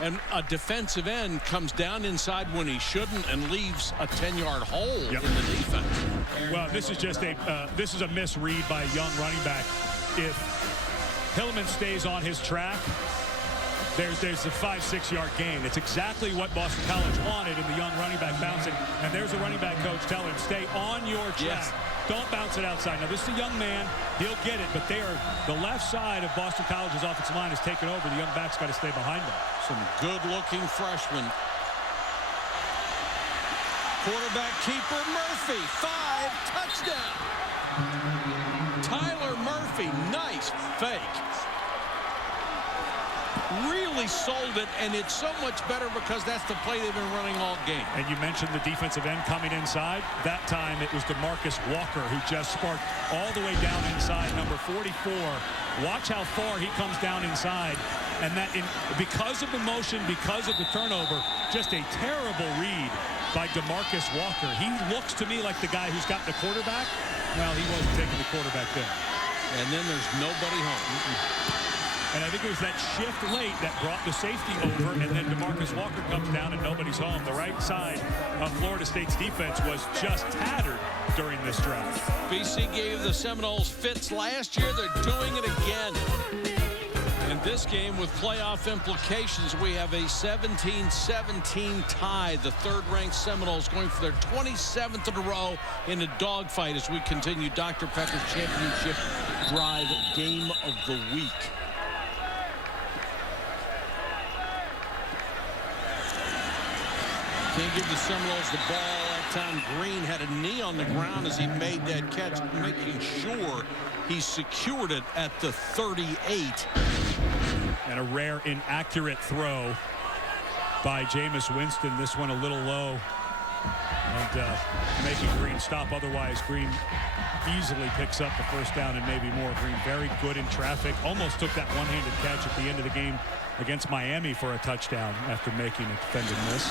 and a defensive end comes down inside when he shouldn't and leaves a 10-yard hole in the defense. Well, this is just this is a misread by a young running back. If Hillman stays on his track, there's a 5-6 yard gain. It's exactly what Boston College wanted in the young running back bouncing. And there's a running back coach telling him, stay on your track. Yes. Don't bounce it outside. Now, this is a young man. He'll get it, but the left side of Boston College's offensive line is taken over. The young back's got to stay behind him. Some good-looking freshmen. Quarterback keeper Murphy, 5, touchdown. Tyler Murphy, nice fake. Really sold it, and it's so much better because that's the play they've been running all game. And you mentioned the defensive end coming inside. That time it was DeMarcus Walker who just sparked all the way down inside, number 44. Watch how far he comes down inside. And that, because of the motion, because of the turnover, just a terrible read by DeMarcus Walker. He looks to me like the guy who's got the quarterback. Well, he wasn't taking the quarterback there. And then there's nobody home. And I think it was that shift late that brought the safety over, and then DeMarcus Walker comes down and nobody's home. The right side of Florida State's defense was just tattered during this drive. BC gave the Seminoles fits last year. They're doing it again. In this game with playoff implications, we have a 17-17 tie. The third-ranked Seminoles going for their 27th in a row in a dogfight as we continue Dr. Pepper's Championship Drive Game of the Week. Can't give the Seminoles the ball. That time Green had a knee on the ground as he made that catch, making sure he secured it at the 38. And a rare inaccurate throw by Jameis Winston. This one a little low. And making Green stop. Otherwise, Green easily picks up the first down and maybe more. Green very good in traffic. Almost took that one-handed catch at the end of the game against Miami for a touchdown after making a defended miss.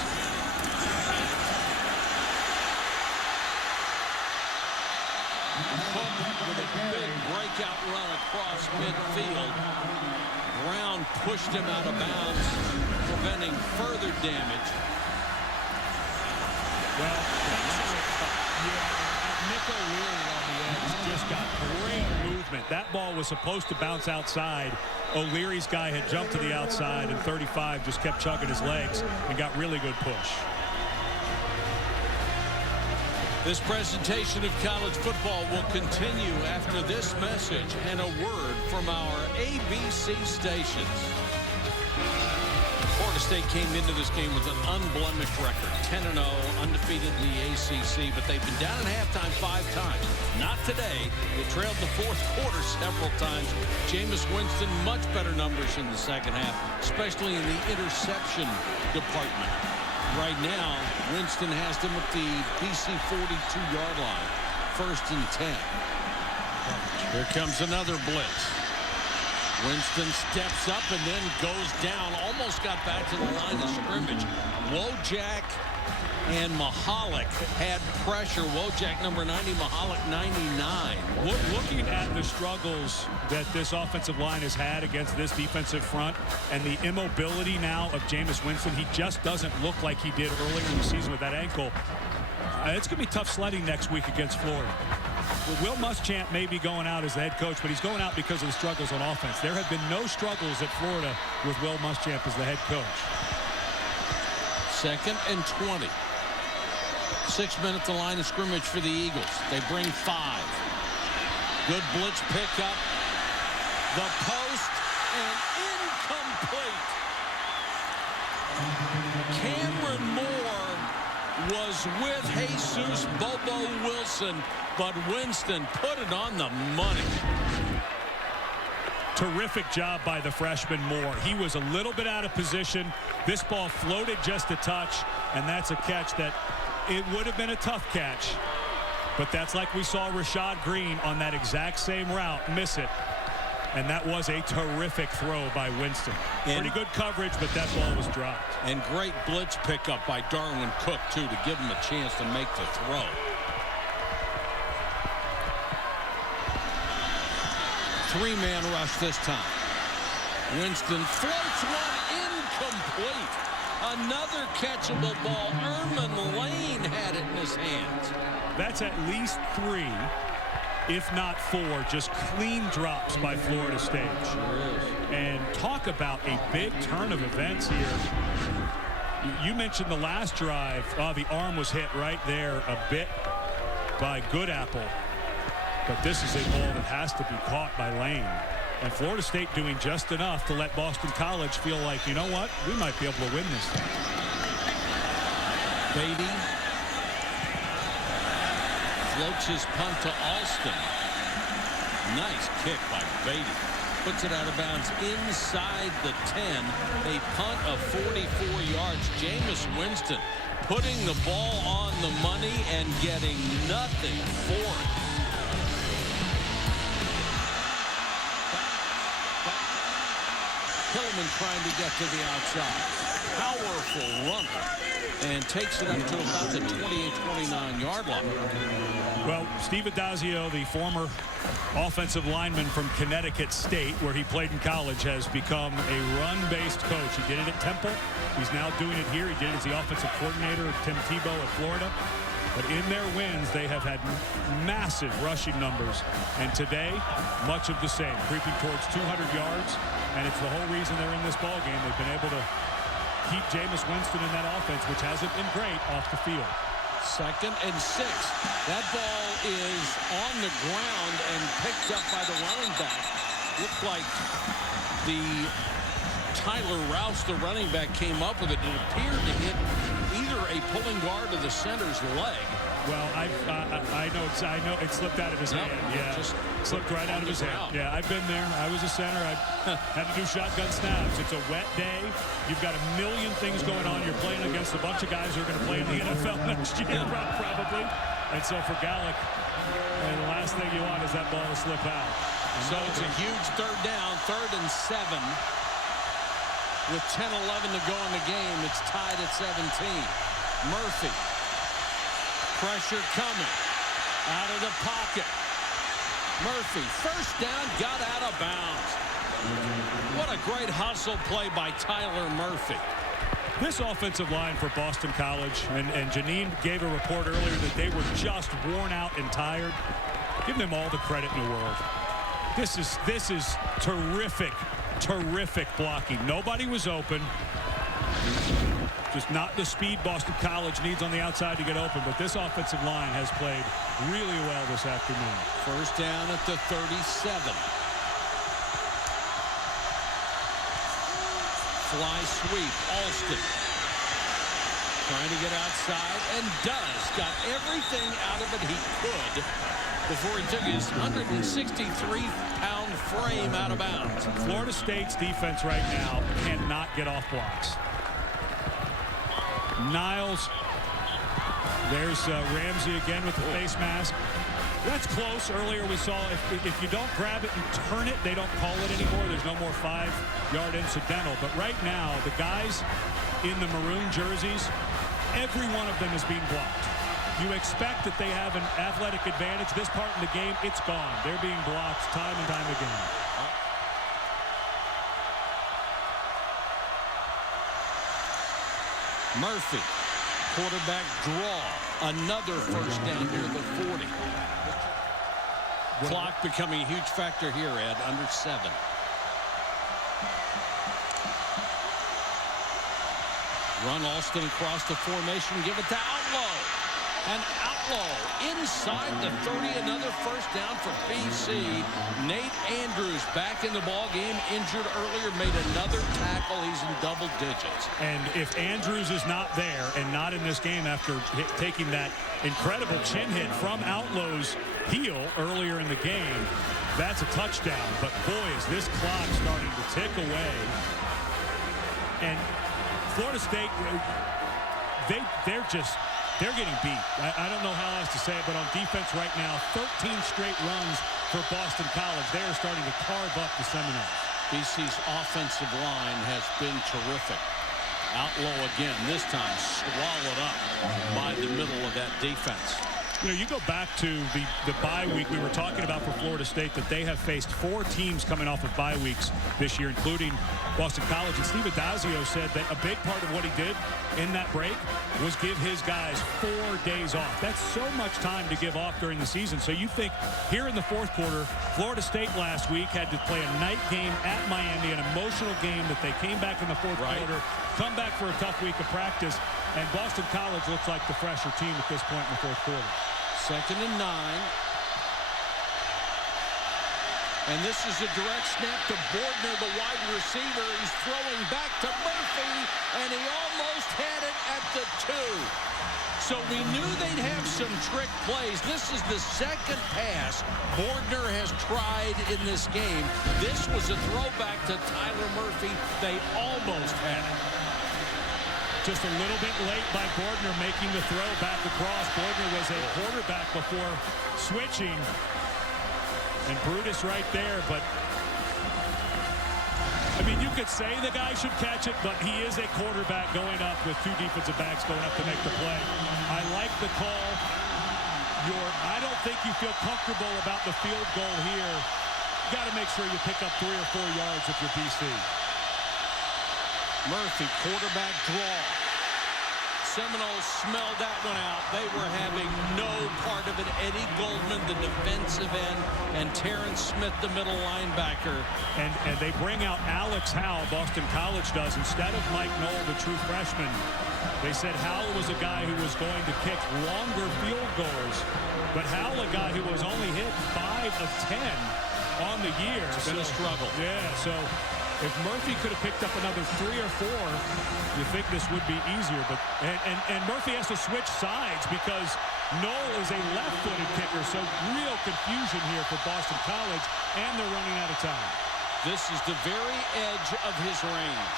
With a big breakout run across midfield. Brown pushed him out of bounds, preventing further damage. Well, Nick O'Leary on the edge just got great movement. That ball was supposed to bounce outside. O'Leary's guy had jumped to the outside, and 35 just kept chugging his legs and got really good push. This presentation of college football will continue after this message and a word from our ABC stations. Florida State came into this game with an unblemished record, 10-0, undefeated in the ACC, but they've been down at halftime 5 times. Not today. They trailed the fourth quarter several times. Jameis Winston, much better numbers in the second half, especially in the interception department. Right now, Winston has them at the BC 42-yard line. 1st and 10. Here comes another blitz. Winston steps up and then goes down. Almost got back to the line of scrimmage. Wojak and Mahalik had pressure. Wojak number 90, Mahalik 99. Looking at the struggles that this offensive line has had against this defensive front and the immobility now of Jameis Winston, he just doesn't look like he did earlier in the season with that ankle. It's going to be tough sledding next week against Florida. Will Muschamp may be going out as the head coach, but he's going out because of the struggles on offense. There have been no struggles at Florida with Will Muschamp as the head coach. 2nd and 20. 6 minutes the line of scrimmage for the Eagles. They bring 5. Good blitz pickup. The post and incomplete. Cameron Moore was with Jesus Bobo Wilson, but Winston put it on the money. Terrific job by the freshman Moore. He was a little bit out of position. This ball floated just a touch, and that's a catch that it would have been a tough catch. But that's like we saw Rashad Green on that exact same route miss it. And that was a terrific throw by Winston. Pretty good coverage, but that ball was dropped. And great blitz pickup by Darwin Cook, too, to give him a chance to make the throw. Three-man rush this time. Winston floats one incomplete. Another catchable ball. Erman Lane had it in his hands. That's at least 3, if not 4, just clean drops by Florida State. Sure is. And talk about a big turn of events here. You mentioned the last drive. The arm was hit right there a bit by Goodapple. But this is a ball that has to be caught by Lane. And Florida State doing just enough to let Boston College feel like, you know what, we might be able to win this thing. Beatty floats his punt to Alston. Nice kick by Beatty. Puts it out of bounds inside the 10. A punt of 44 yards. Jameis Winston putting the ball on the money and getting nothing for it. Hillman trying to get to the outside. Powerful runner. And takes it up to about the 28-29 yard line. Well, Steve Addazio, the former offensive lineman from Connecticut State, where he played in college, has become a run-based coach. He did it at Temple. He's now doing it here. He did it as the offensive coordinator of Tim Tebow at Florida. But in their wins, they have had massive rushing numbers. And today, much of the same, creeping towards 200 yards. And it's the whole reason they're in this ball game. They've been able to keep Jameis Winston in that offense, which hasn't been great, off the field. 2nd and 6. That ball is on the ground and picked up by the running back. Looked like the Tyler Rouse, the running back, came up with it. It appeared to hit either a pulling guard or the center's leg. Well, I know it slipped out of his hand. Yeah, just slipped right out of his hand. Yeah, I've been there. I was a center. I had to do shotgun snaps. It's a wet day. You've got a million things going on. You're playing against a bunch of guys who are going to play in the NFL next year, probably. And so for Gallic, the last thing you want is that ball to slip out. So it's a huge 3rd down, 3rd and 7. With 10-11 to go in the game, it's tied at 17. Murphy. Pressure coming. Out of the pocket. Murphy, first down, got out of bounds. What a great hustle play by Tyler Murphy. This offensive line for Boston College, and Janine gave a report earlier that they were just worn out and tired. Give them all the credit in the world. This is terrific blocking. Nobody was open. Just not the speed Boston College needs on the outside to get open, but this offensive line has played really well this afternoon. First down at the 37. Fly sweep, Alston. Trying to get outside, and does. Got everything out of it he could before he took his 163-pound frame out of bounds. Florida State's defense right now cannot get off blocks. Niles. There's Ramsey again with the face mask. That's close. Earlier we saw if you don't grab it and turn it, they don't call it anymore. There's no more 5-yard incidental. But right now, the guys in the maroon jerseys, every one of them is being blocked. You expect that they have an athletic advantage. This part in the game, it's gone. They're being blocked time and time again. Murphy, quarterback draw. Another first down near the 40. Clock becoming a huge factor here, Ed, under 7. Run Alston across the formation, give it to Outlaw. And Outlaw inside the 30, another first down for BC. Nate Andrews back in the ball game, injured earlier, made another tackle. He's in double digits. And if Andrews is not there and not in this game after taking that incredible chin hit from Outlaw's heel earlier in the game. That's a touchdown. But boy, is this clock starting to tick away. And Florida State, they're getting beat. I don't know how else to say it, but on defense right now, 13 straight runs for Boston College. They are starting to carve up the Seminoles. BC's offensive line has been terrific. Out low again, this time swallowed up by the middle of that defense. You know, you go back to the bye week we were talking about for Florida State, that they have faced 4 teams coming off of bye weeks this year, including Boston College. And Steve Adazio said that a big part of what he did in that break was give his guys 4 days off. That's so much time to give off during the season. So you think here in the fourth quarter, Florida State last week had to play a night game at Miami, an emotional game that they came back in the fourth quarter, come back for a tough week of practice, and Boston College looks like the fresher team at this point in the fourth quarter. 2nd and 9. And this is a direct snap to Bordner, the wide receiver. He's throwing back to Murphy, and he almost had it at the 2. So we knew they'd have some trick plays. This is the second pass Bordner has tried in this game. This was a throwback to Tyler Murphy. They almost had it. Just a little bit late by Bordner making the throw back across. Bordner was a quarterback before switching. And Brutus right there, but I mean, you could say the guy should catch it, but he is a quarterback going up with 2 defensive backs going up to make the play. I like the call. I don't think you feel comfortable about the field goal here. You got to make sure you pick up 3 or 4 yards if you're BC. Murphy, quarterback draw. Seminoles smelled that one out. They were having no part of it. Eddie Goldman, the defensive end, and Terrence Smith, the middle linebacker. And they bring out Alex Howell, Boston College does, instead of Mike Knoll, the true freshman. They said Howell was a guy who was going to kick longer field goals, but Howell, a guy who was only hit 5 of 10 on the year. It's been a struggle. Yeah, so if Murphy could have picked up another 3 or 4, you think this would be easier. But and Murphy has to switch sides because Knoll is a left-footed kicker, so real confusion here for Boston College, and they're running out of time. This is the very edge of his range.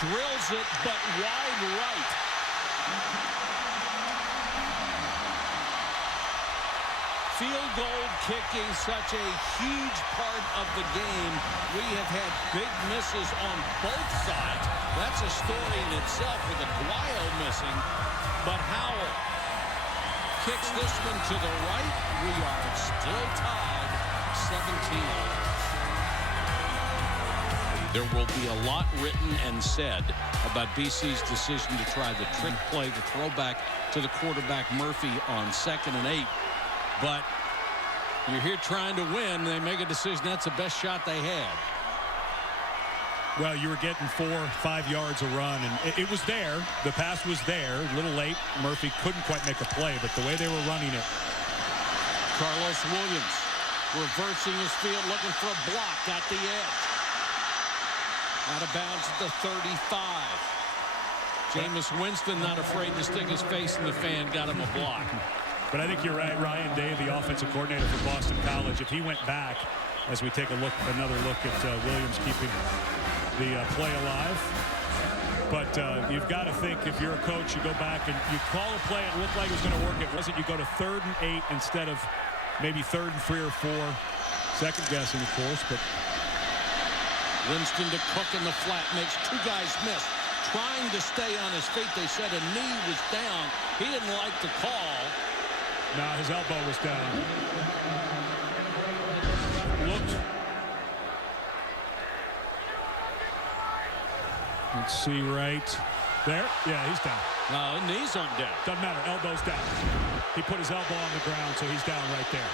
Drills it, but wide right. Field goal kicking, such a huge part of the game. We have had big misses on both sides. That's a story in itself with Aguayo missing. But Howell kicks this one to the right. We are still tied 17. There will be a lot written and said about BC's decision to try the trick play, the throwback to the quarterback Murphy on 2nd and 8. But you're here trying to win. They make a decision. That's the best shot they had. Well, you were getting 4 or 5 yards a run, and it was there. The pass was there. A little late. Murphy couldn't quite make a play, but the way they were running it. Carlos Williams reversing his field, looking for a block. Got the edge. Out of bounds at the 35. Jameis Winston not afraid to stick his face in the fan. Got him a block. But I think you're right. Ryan Day, the offensive coordinator for Boston College, if he went back, as we take another look at Williams keeping the play alive. But you've got to think, if you're a coach, you go back and you call a play, it looked like it was going to work. It wasn't. You go to 3rd and 8 instead of maybe 3rd and 3 or 4. Second guessing, of course, but Winston to Cook in the flat, makes 2 guys miss. Trying to stay on his feet. They said a knee was down. He didn't like the call. No, his elbow was down. Looked. Let's see right there. Yeah, he's down. No, the knees aren't down. Doesn't matter. Elbow's down. He put his elbow on the ground, so he's down right there.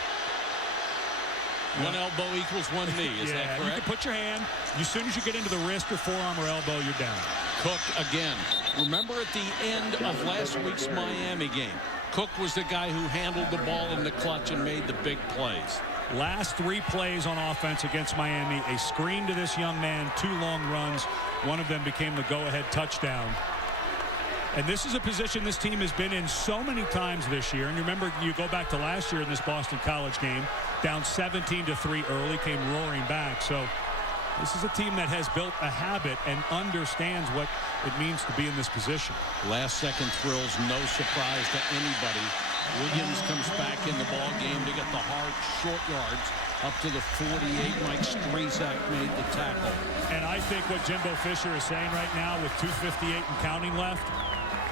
One elbow equals 1 knee. Is that correct? You can put your hand. As soon as you get into the wrist or forearm or elbow, you're down. Cook again. Remember at the end of last week's Miami game, Cook was the guy who handled the ball in the clutch and made the big plays. Last 3 plays on offense against Miami, a screen to this young man, 2 long runs. One of them became the go-ahead touchdown. And this is a position this team has been in so many times this year. And you remember, you go back to last year in this Boston College game, down 17-3 early, came roaring back. So this is a team that has built a habit and understands what it means to be in this position. Last second thrills, no surprise to anybody. Williams comes back in the ball game to get the hard short yards up to the 48. Mike Strizak made the tackle. And I think what Jimbo Fisher is saying right now with 2:58 and counting left,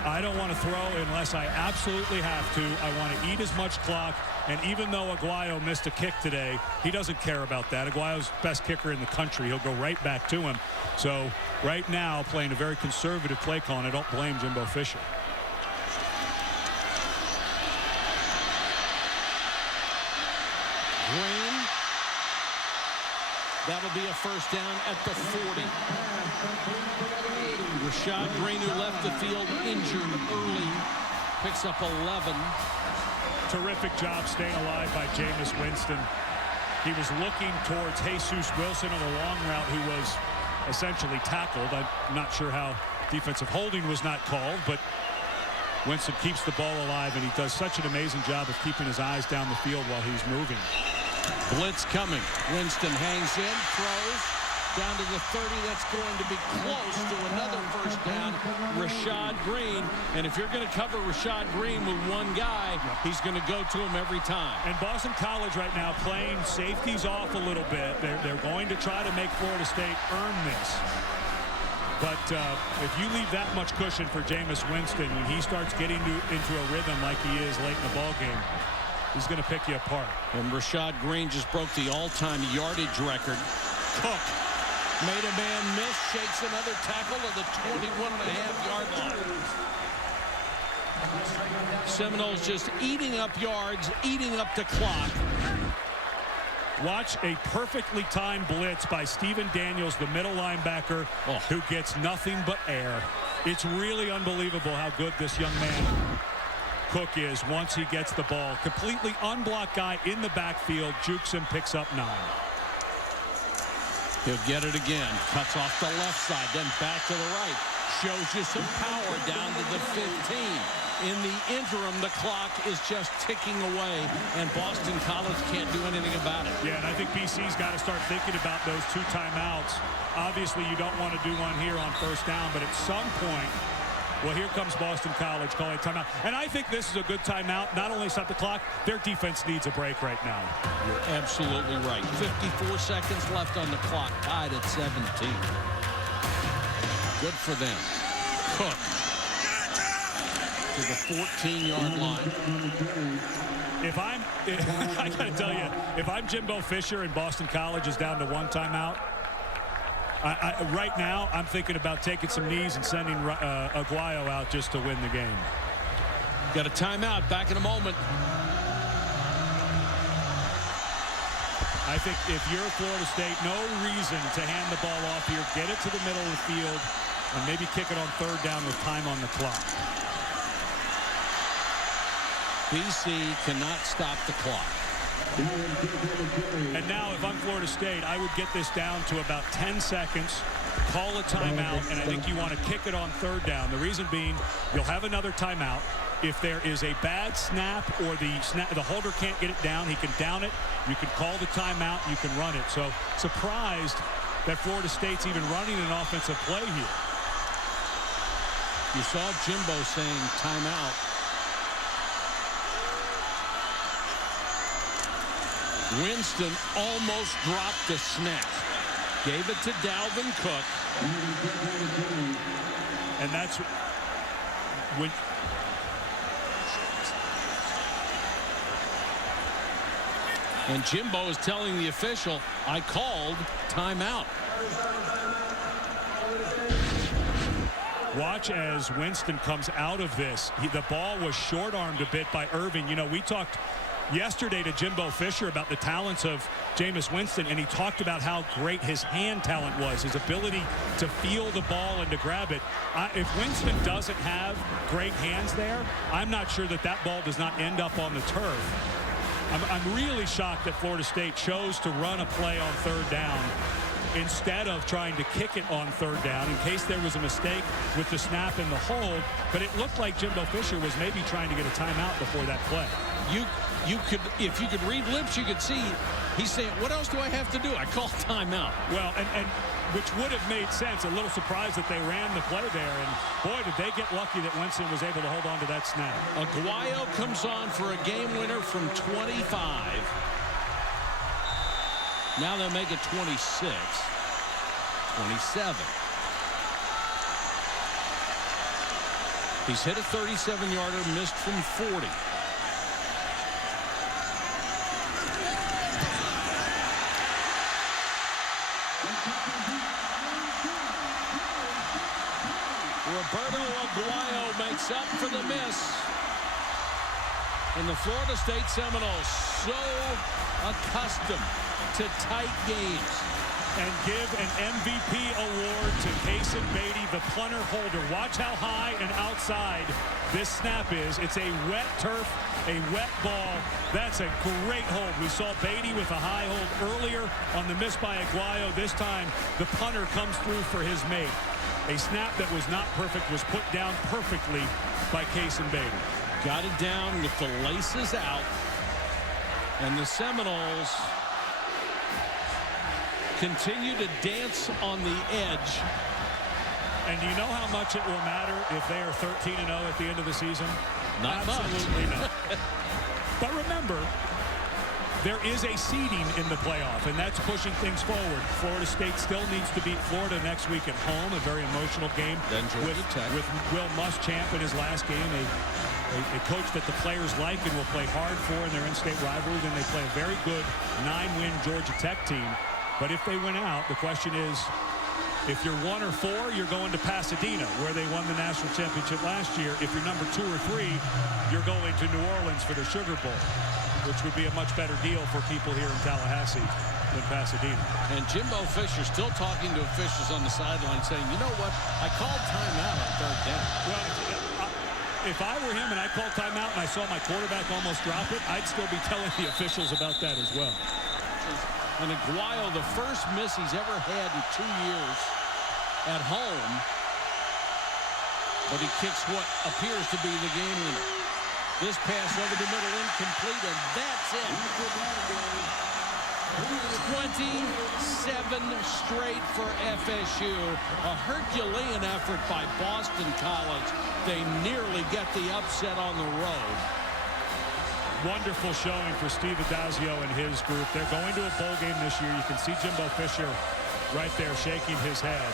I don't want to throw unless I absolutely have to. I want to eat as much clock. And even though Aguayo missed a kick today, he doesn't care about that. Aguayo's best kicker in the country. He'll go right back to him. So right now, playing a very conservative play call, and I don't blame Jimbo Fisher. Green. That'll be a first down at the 40. Rashad Green, who left the field injured early, picks up 11. Terrific job staying alive by Jameis Winston. He was looking towards Jesus Wilson on the long route, who was essentially tackled. I'm not sure how defensive holding was not called, but Winston keeps the ball alive, and he does such an amazing job of keeping his eyes down the field while he's moving. Blitz coming. Winston hangs in, throws down to the 30. That's going to be close to another first down. Rashad Green. And if you're going to cover Rashad Green with one guy, he's going to go to him every time. And Boston College right now playing safeties off a little bit. They're going to try to make Florida State earn this. But if you leave that much cushion for Jameis Winston, when he starts getting into a rhythm like he is late in the ball game, he's going to pick you apart. And Rashad Green just broke the all-time yardage record. Cook made a man miss, shakes another tackle to the 21.5-yard line. Seminoles just eating up yards, eating up the clock. Watch a perfectly timed blitz by Stephen Daniels, the middle linebacker, who gets nothing but air. It's really unbelievable how good this young man Cook is once he gets the ball. Completely unblocked guy in the backfield, jukes him, picks up 9. He'll get it again. Cuts off the left side, then back to the right. Shows you some power down to the 15. In the interim, the clock is just ticking away, and Boston College can't do anything about it. Yeah, and I think BC's got to start thinking about those 2 timeouts. Obviously, you don't want to do one here on first down, but at some point, well, here comes Boston College calling timeout. And I think this is a good timeout. Not only stop the clock, their defense needs a break right now. You're absolutely right. 54 seconds left on the clock, tied at 17. Good for them. Cook to the 14-yard line. I got to tell you, if I'm Jimbo Fisher and Boston College is down to 1 timeout, right now, I'm thinking about taking some knees and sending Aguayo out just to win the game. Got a timeout. Back in a moment. I think if you're Florida State, no reason to hand the ball off here. Get it to the middle of the field and maybe kick it on third down with time on the clock. BC cannot stop the clock. And now, if I'm Florida State, I would get this down to about 10 seconds, call a timeout, and I think you want to kick it on third down. The reason being, you'll have another timeout. If there is a bad snap or the holder can't get it down, he can down it. You can call the timeout. You can run it. So, surprised that Florida State's even running an offensive play here. You saw Jimbo saying timeout. Winston almost dropped the snap. Gave it to Dalvin Cook. And that's when... And Jimbo is telling the official, I called timeout. Watch as Winston comes out of this. The ball was short-armed a bit by Irving. You know, we talked yesterday to Jimbo Fisher about the talents of Jameis Winston, and he talked about how great his hand talent was, his ability to feel the ball and to grab it. If Winston doesn't have great hands there, I'm not sure that that ball does not end up on the turf. I'm really shocked that Florida State chose to run a play on third down instead of trying to kick it on third down in case there was a mistake with the snap and the hold. But it looked like Jimbo Fisher was maybe trying to get a timeout before that play. You could, if you could read lips, you could see he's saying, what else do I have to do? I call timeout. Well, and which would have made sense. A little surprised that they ran the play there. And boy, did they get lucky that Winston was able to hold on to that snap. Aguayo comes on for a game winner from 25. Now they'll make it 26. 27. He's hit a 37-yarder, missed from 40. Roberto Aguayo makes up for the miss. And the Florida State Seminoles so accustomed to tight games. And give an MVP award to Kason Beatty, the punter holder. Watch how high and outside this snap is. It's a wet turf, a wet ball. That's a great hold. We saw Beatty with a high hold earlier on the miss by Aguayo. This time, the punter comes through for his mate. A snap that was not perfect was put down perfectly by Kason Beatty. Got it down with the laces out. And the Seminoles continue to dance on the edge. And do you know how much it will matter if they are 13-0 at the end of the season? Not Absolutely much. not. But remember, there is a seeding in the playoff, and that's pushing things forward. Florida State still needs to beat Florida next week at home, a very emotional game Then Georgia Tech. with Will Muschamp in his last game, a coach that the players like and will play hard for in their in-state rivalry. Then they play a very good 9-win Georgia Tech team. But if they win out, the question is, if you're 1 or 4, you're going to Pasadena, where they won the national championship last year. If you're number 2 or 3, you're going to New Orleans for the Sugar Bowl, which would be a much better deal for people here in Tallahassee than Pasadena. And Jimbo Fisher still talking to officials on the sideline saying, you know what, I called timeout on third down. Well, if I were him and I called timeout and I saw my quarterback almost drop it, I'd still be telling the officials about that as well. And Aguayo, the first miss he's ever had in 2 years at home. But he kicks what appears to be the game winner. This pass over the middle, incomplete, and that's it. 27 straight for FSU. A Herculean effort by Boston College. They nearly get the upset on the road. Wonderful showing for Steve Adazio and his group. They're going to a bowl game this year. You can see Jimbo Fisher right there shaking his head.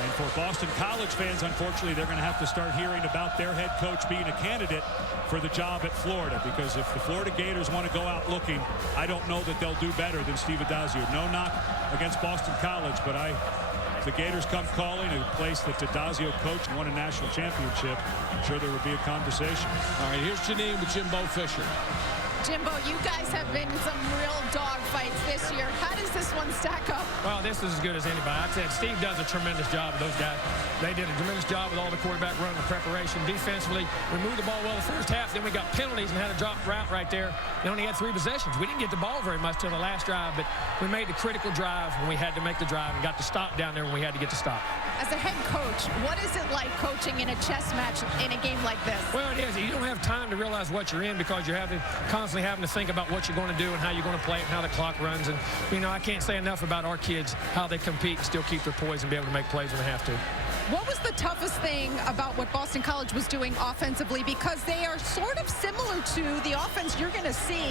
And for Boston College fans, unfortunately, they're going to have to start hearing about their head coach being a candidate for the job at Florida. Because if the Florida Gators want to go out looking, I don't know that they'll do better than Steve Adazio. No knock against Boston College, but the Gators come calling, a place that Adazio coached and won a national championship. I'm sure there would be a conversation. All right, here's Janine with Jimbo Fisher. Jimbo, you guys have been in some real dog fights this year. How does this one stack up? Well, this is as good as anybody. I said Steve does a tremendous job with those guys. They did a tremendous job with all the quarterback run, the preparation. Defensively, we moved the ball well the first half. Then we got penalties and had a drop route right there. They only had 3 possessions. We didn't get the ball very much till the last drive, but we made the critical drive when we had to make the drive and got the stop down there when we had to get the stop. As a head coach, what is it like coaching in a chess match in a game like this? Well, it is. You don't have time to realize what you're in because you're constantly having to think about what you're going to do and how you're going to play it and how the clock runs. And, you know, I can't say enough about our kids, how they compete and still keep their poise and be able to make plays when they have to. What was the toughest thing about what Boston College was doing offensively? Because they are sort of similar to the offense you're going to see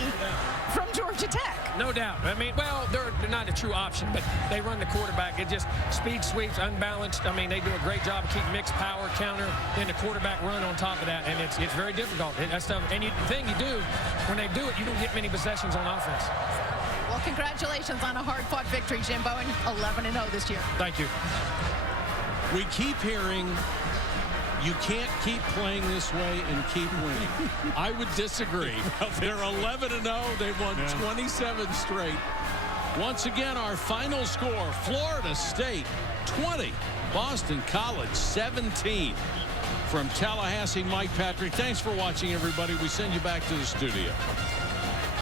from Georgia Tech. No doubt. I mean, well, they're not a true option, but they run the quarterback. It just speed sweeps, unbalanced. I mean, they do a great job of keeping mixed power, counter, and the quarterback run on top of that, and it's very difficult. That's tough. And the thing you do, when they do it, you don't get many possessions on offense. Well, congratulations on a hard-fought victory, Jimbo, and 11-0 this year. Thank you. We keep hearing you can't keep playing this way and keep winning. I would disagree. They're 11-0. They've won 27 straight. Once again, our final score, Florida State 20, Boston College 17. From Tallahassee, Mike Patrick. Thanks for watching, everybody. We send you back to the studio.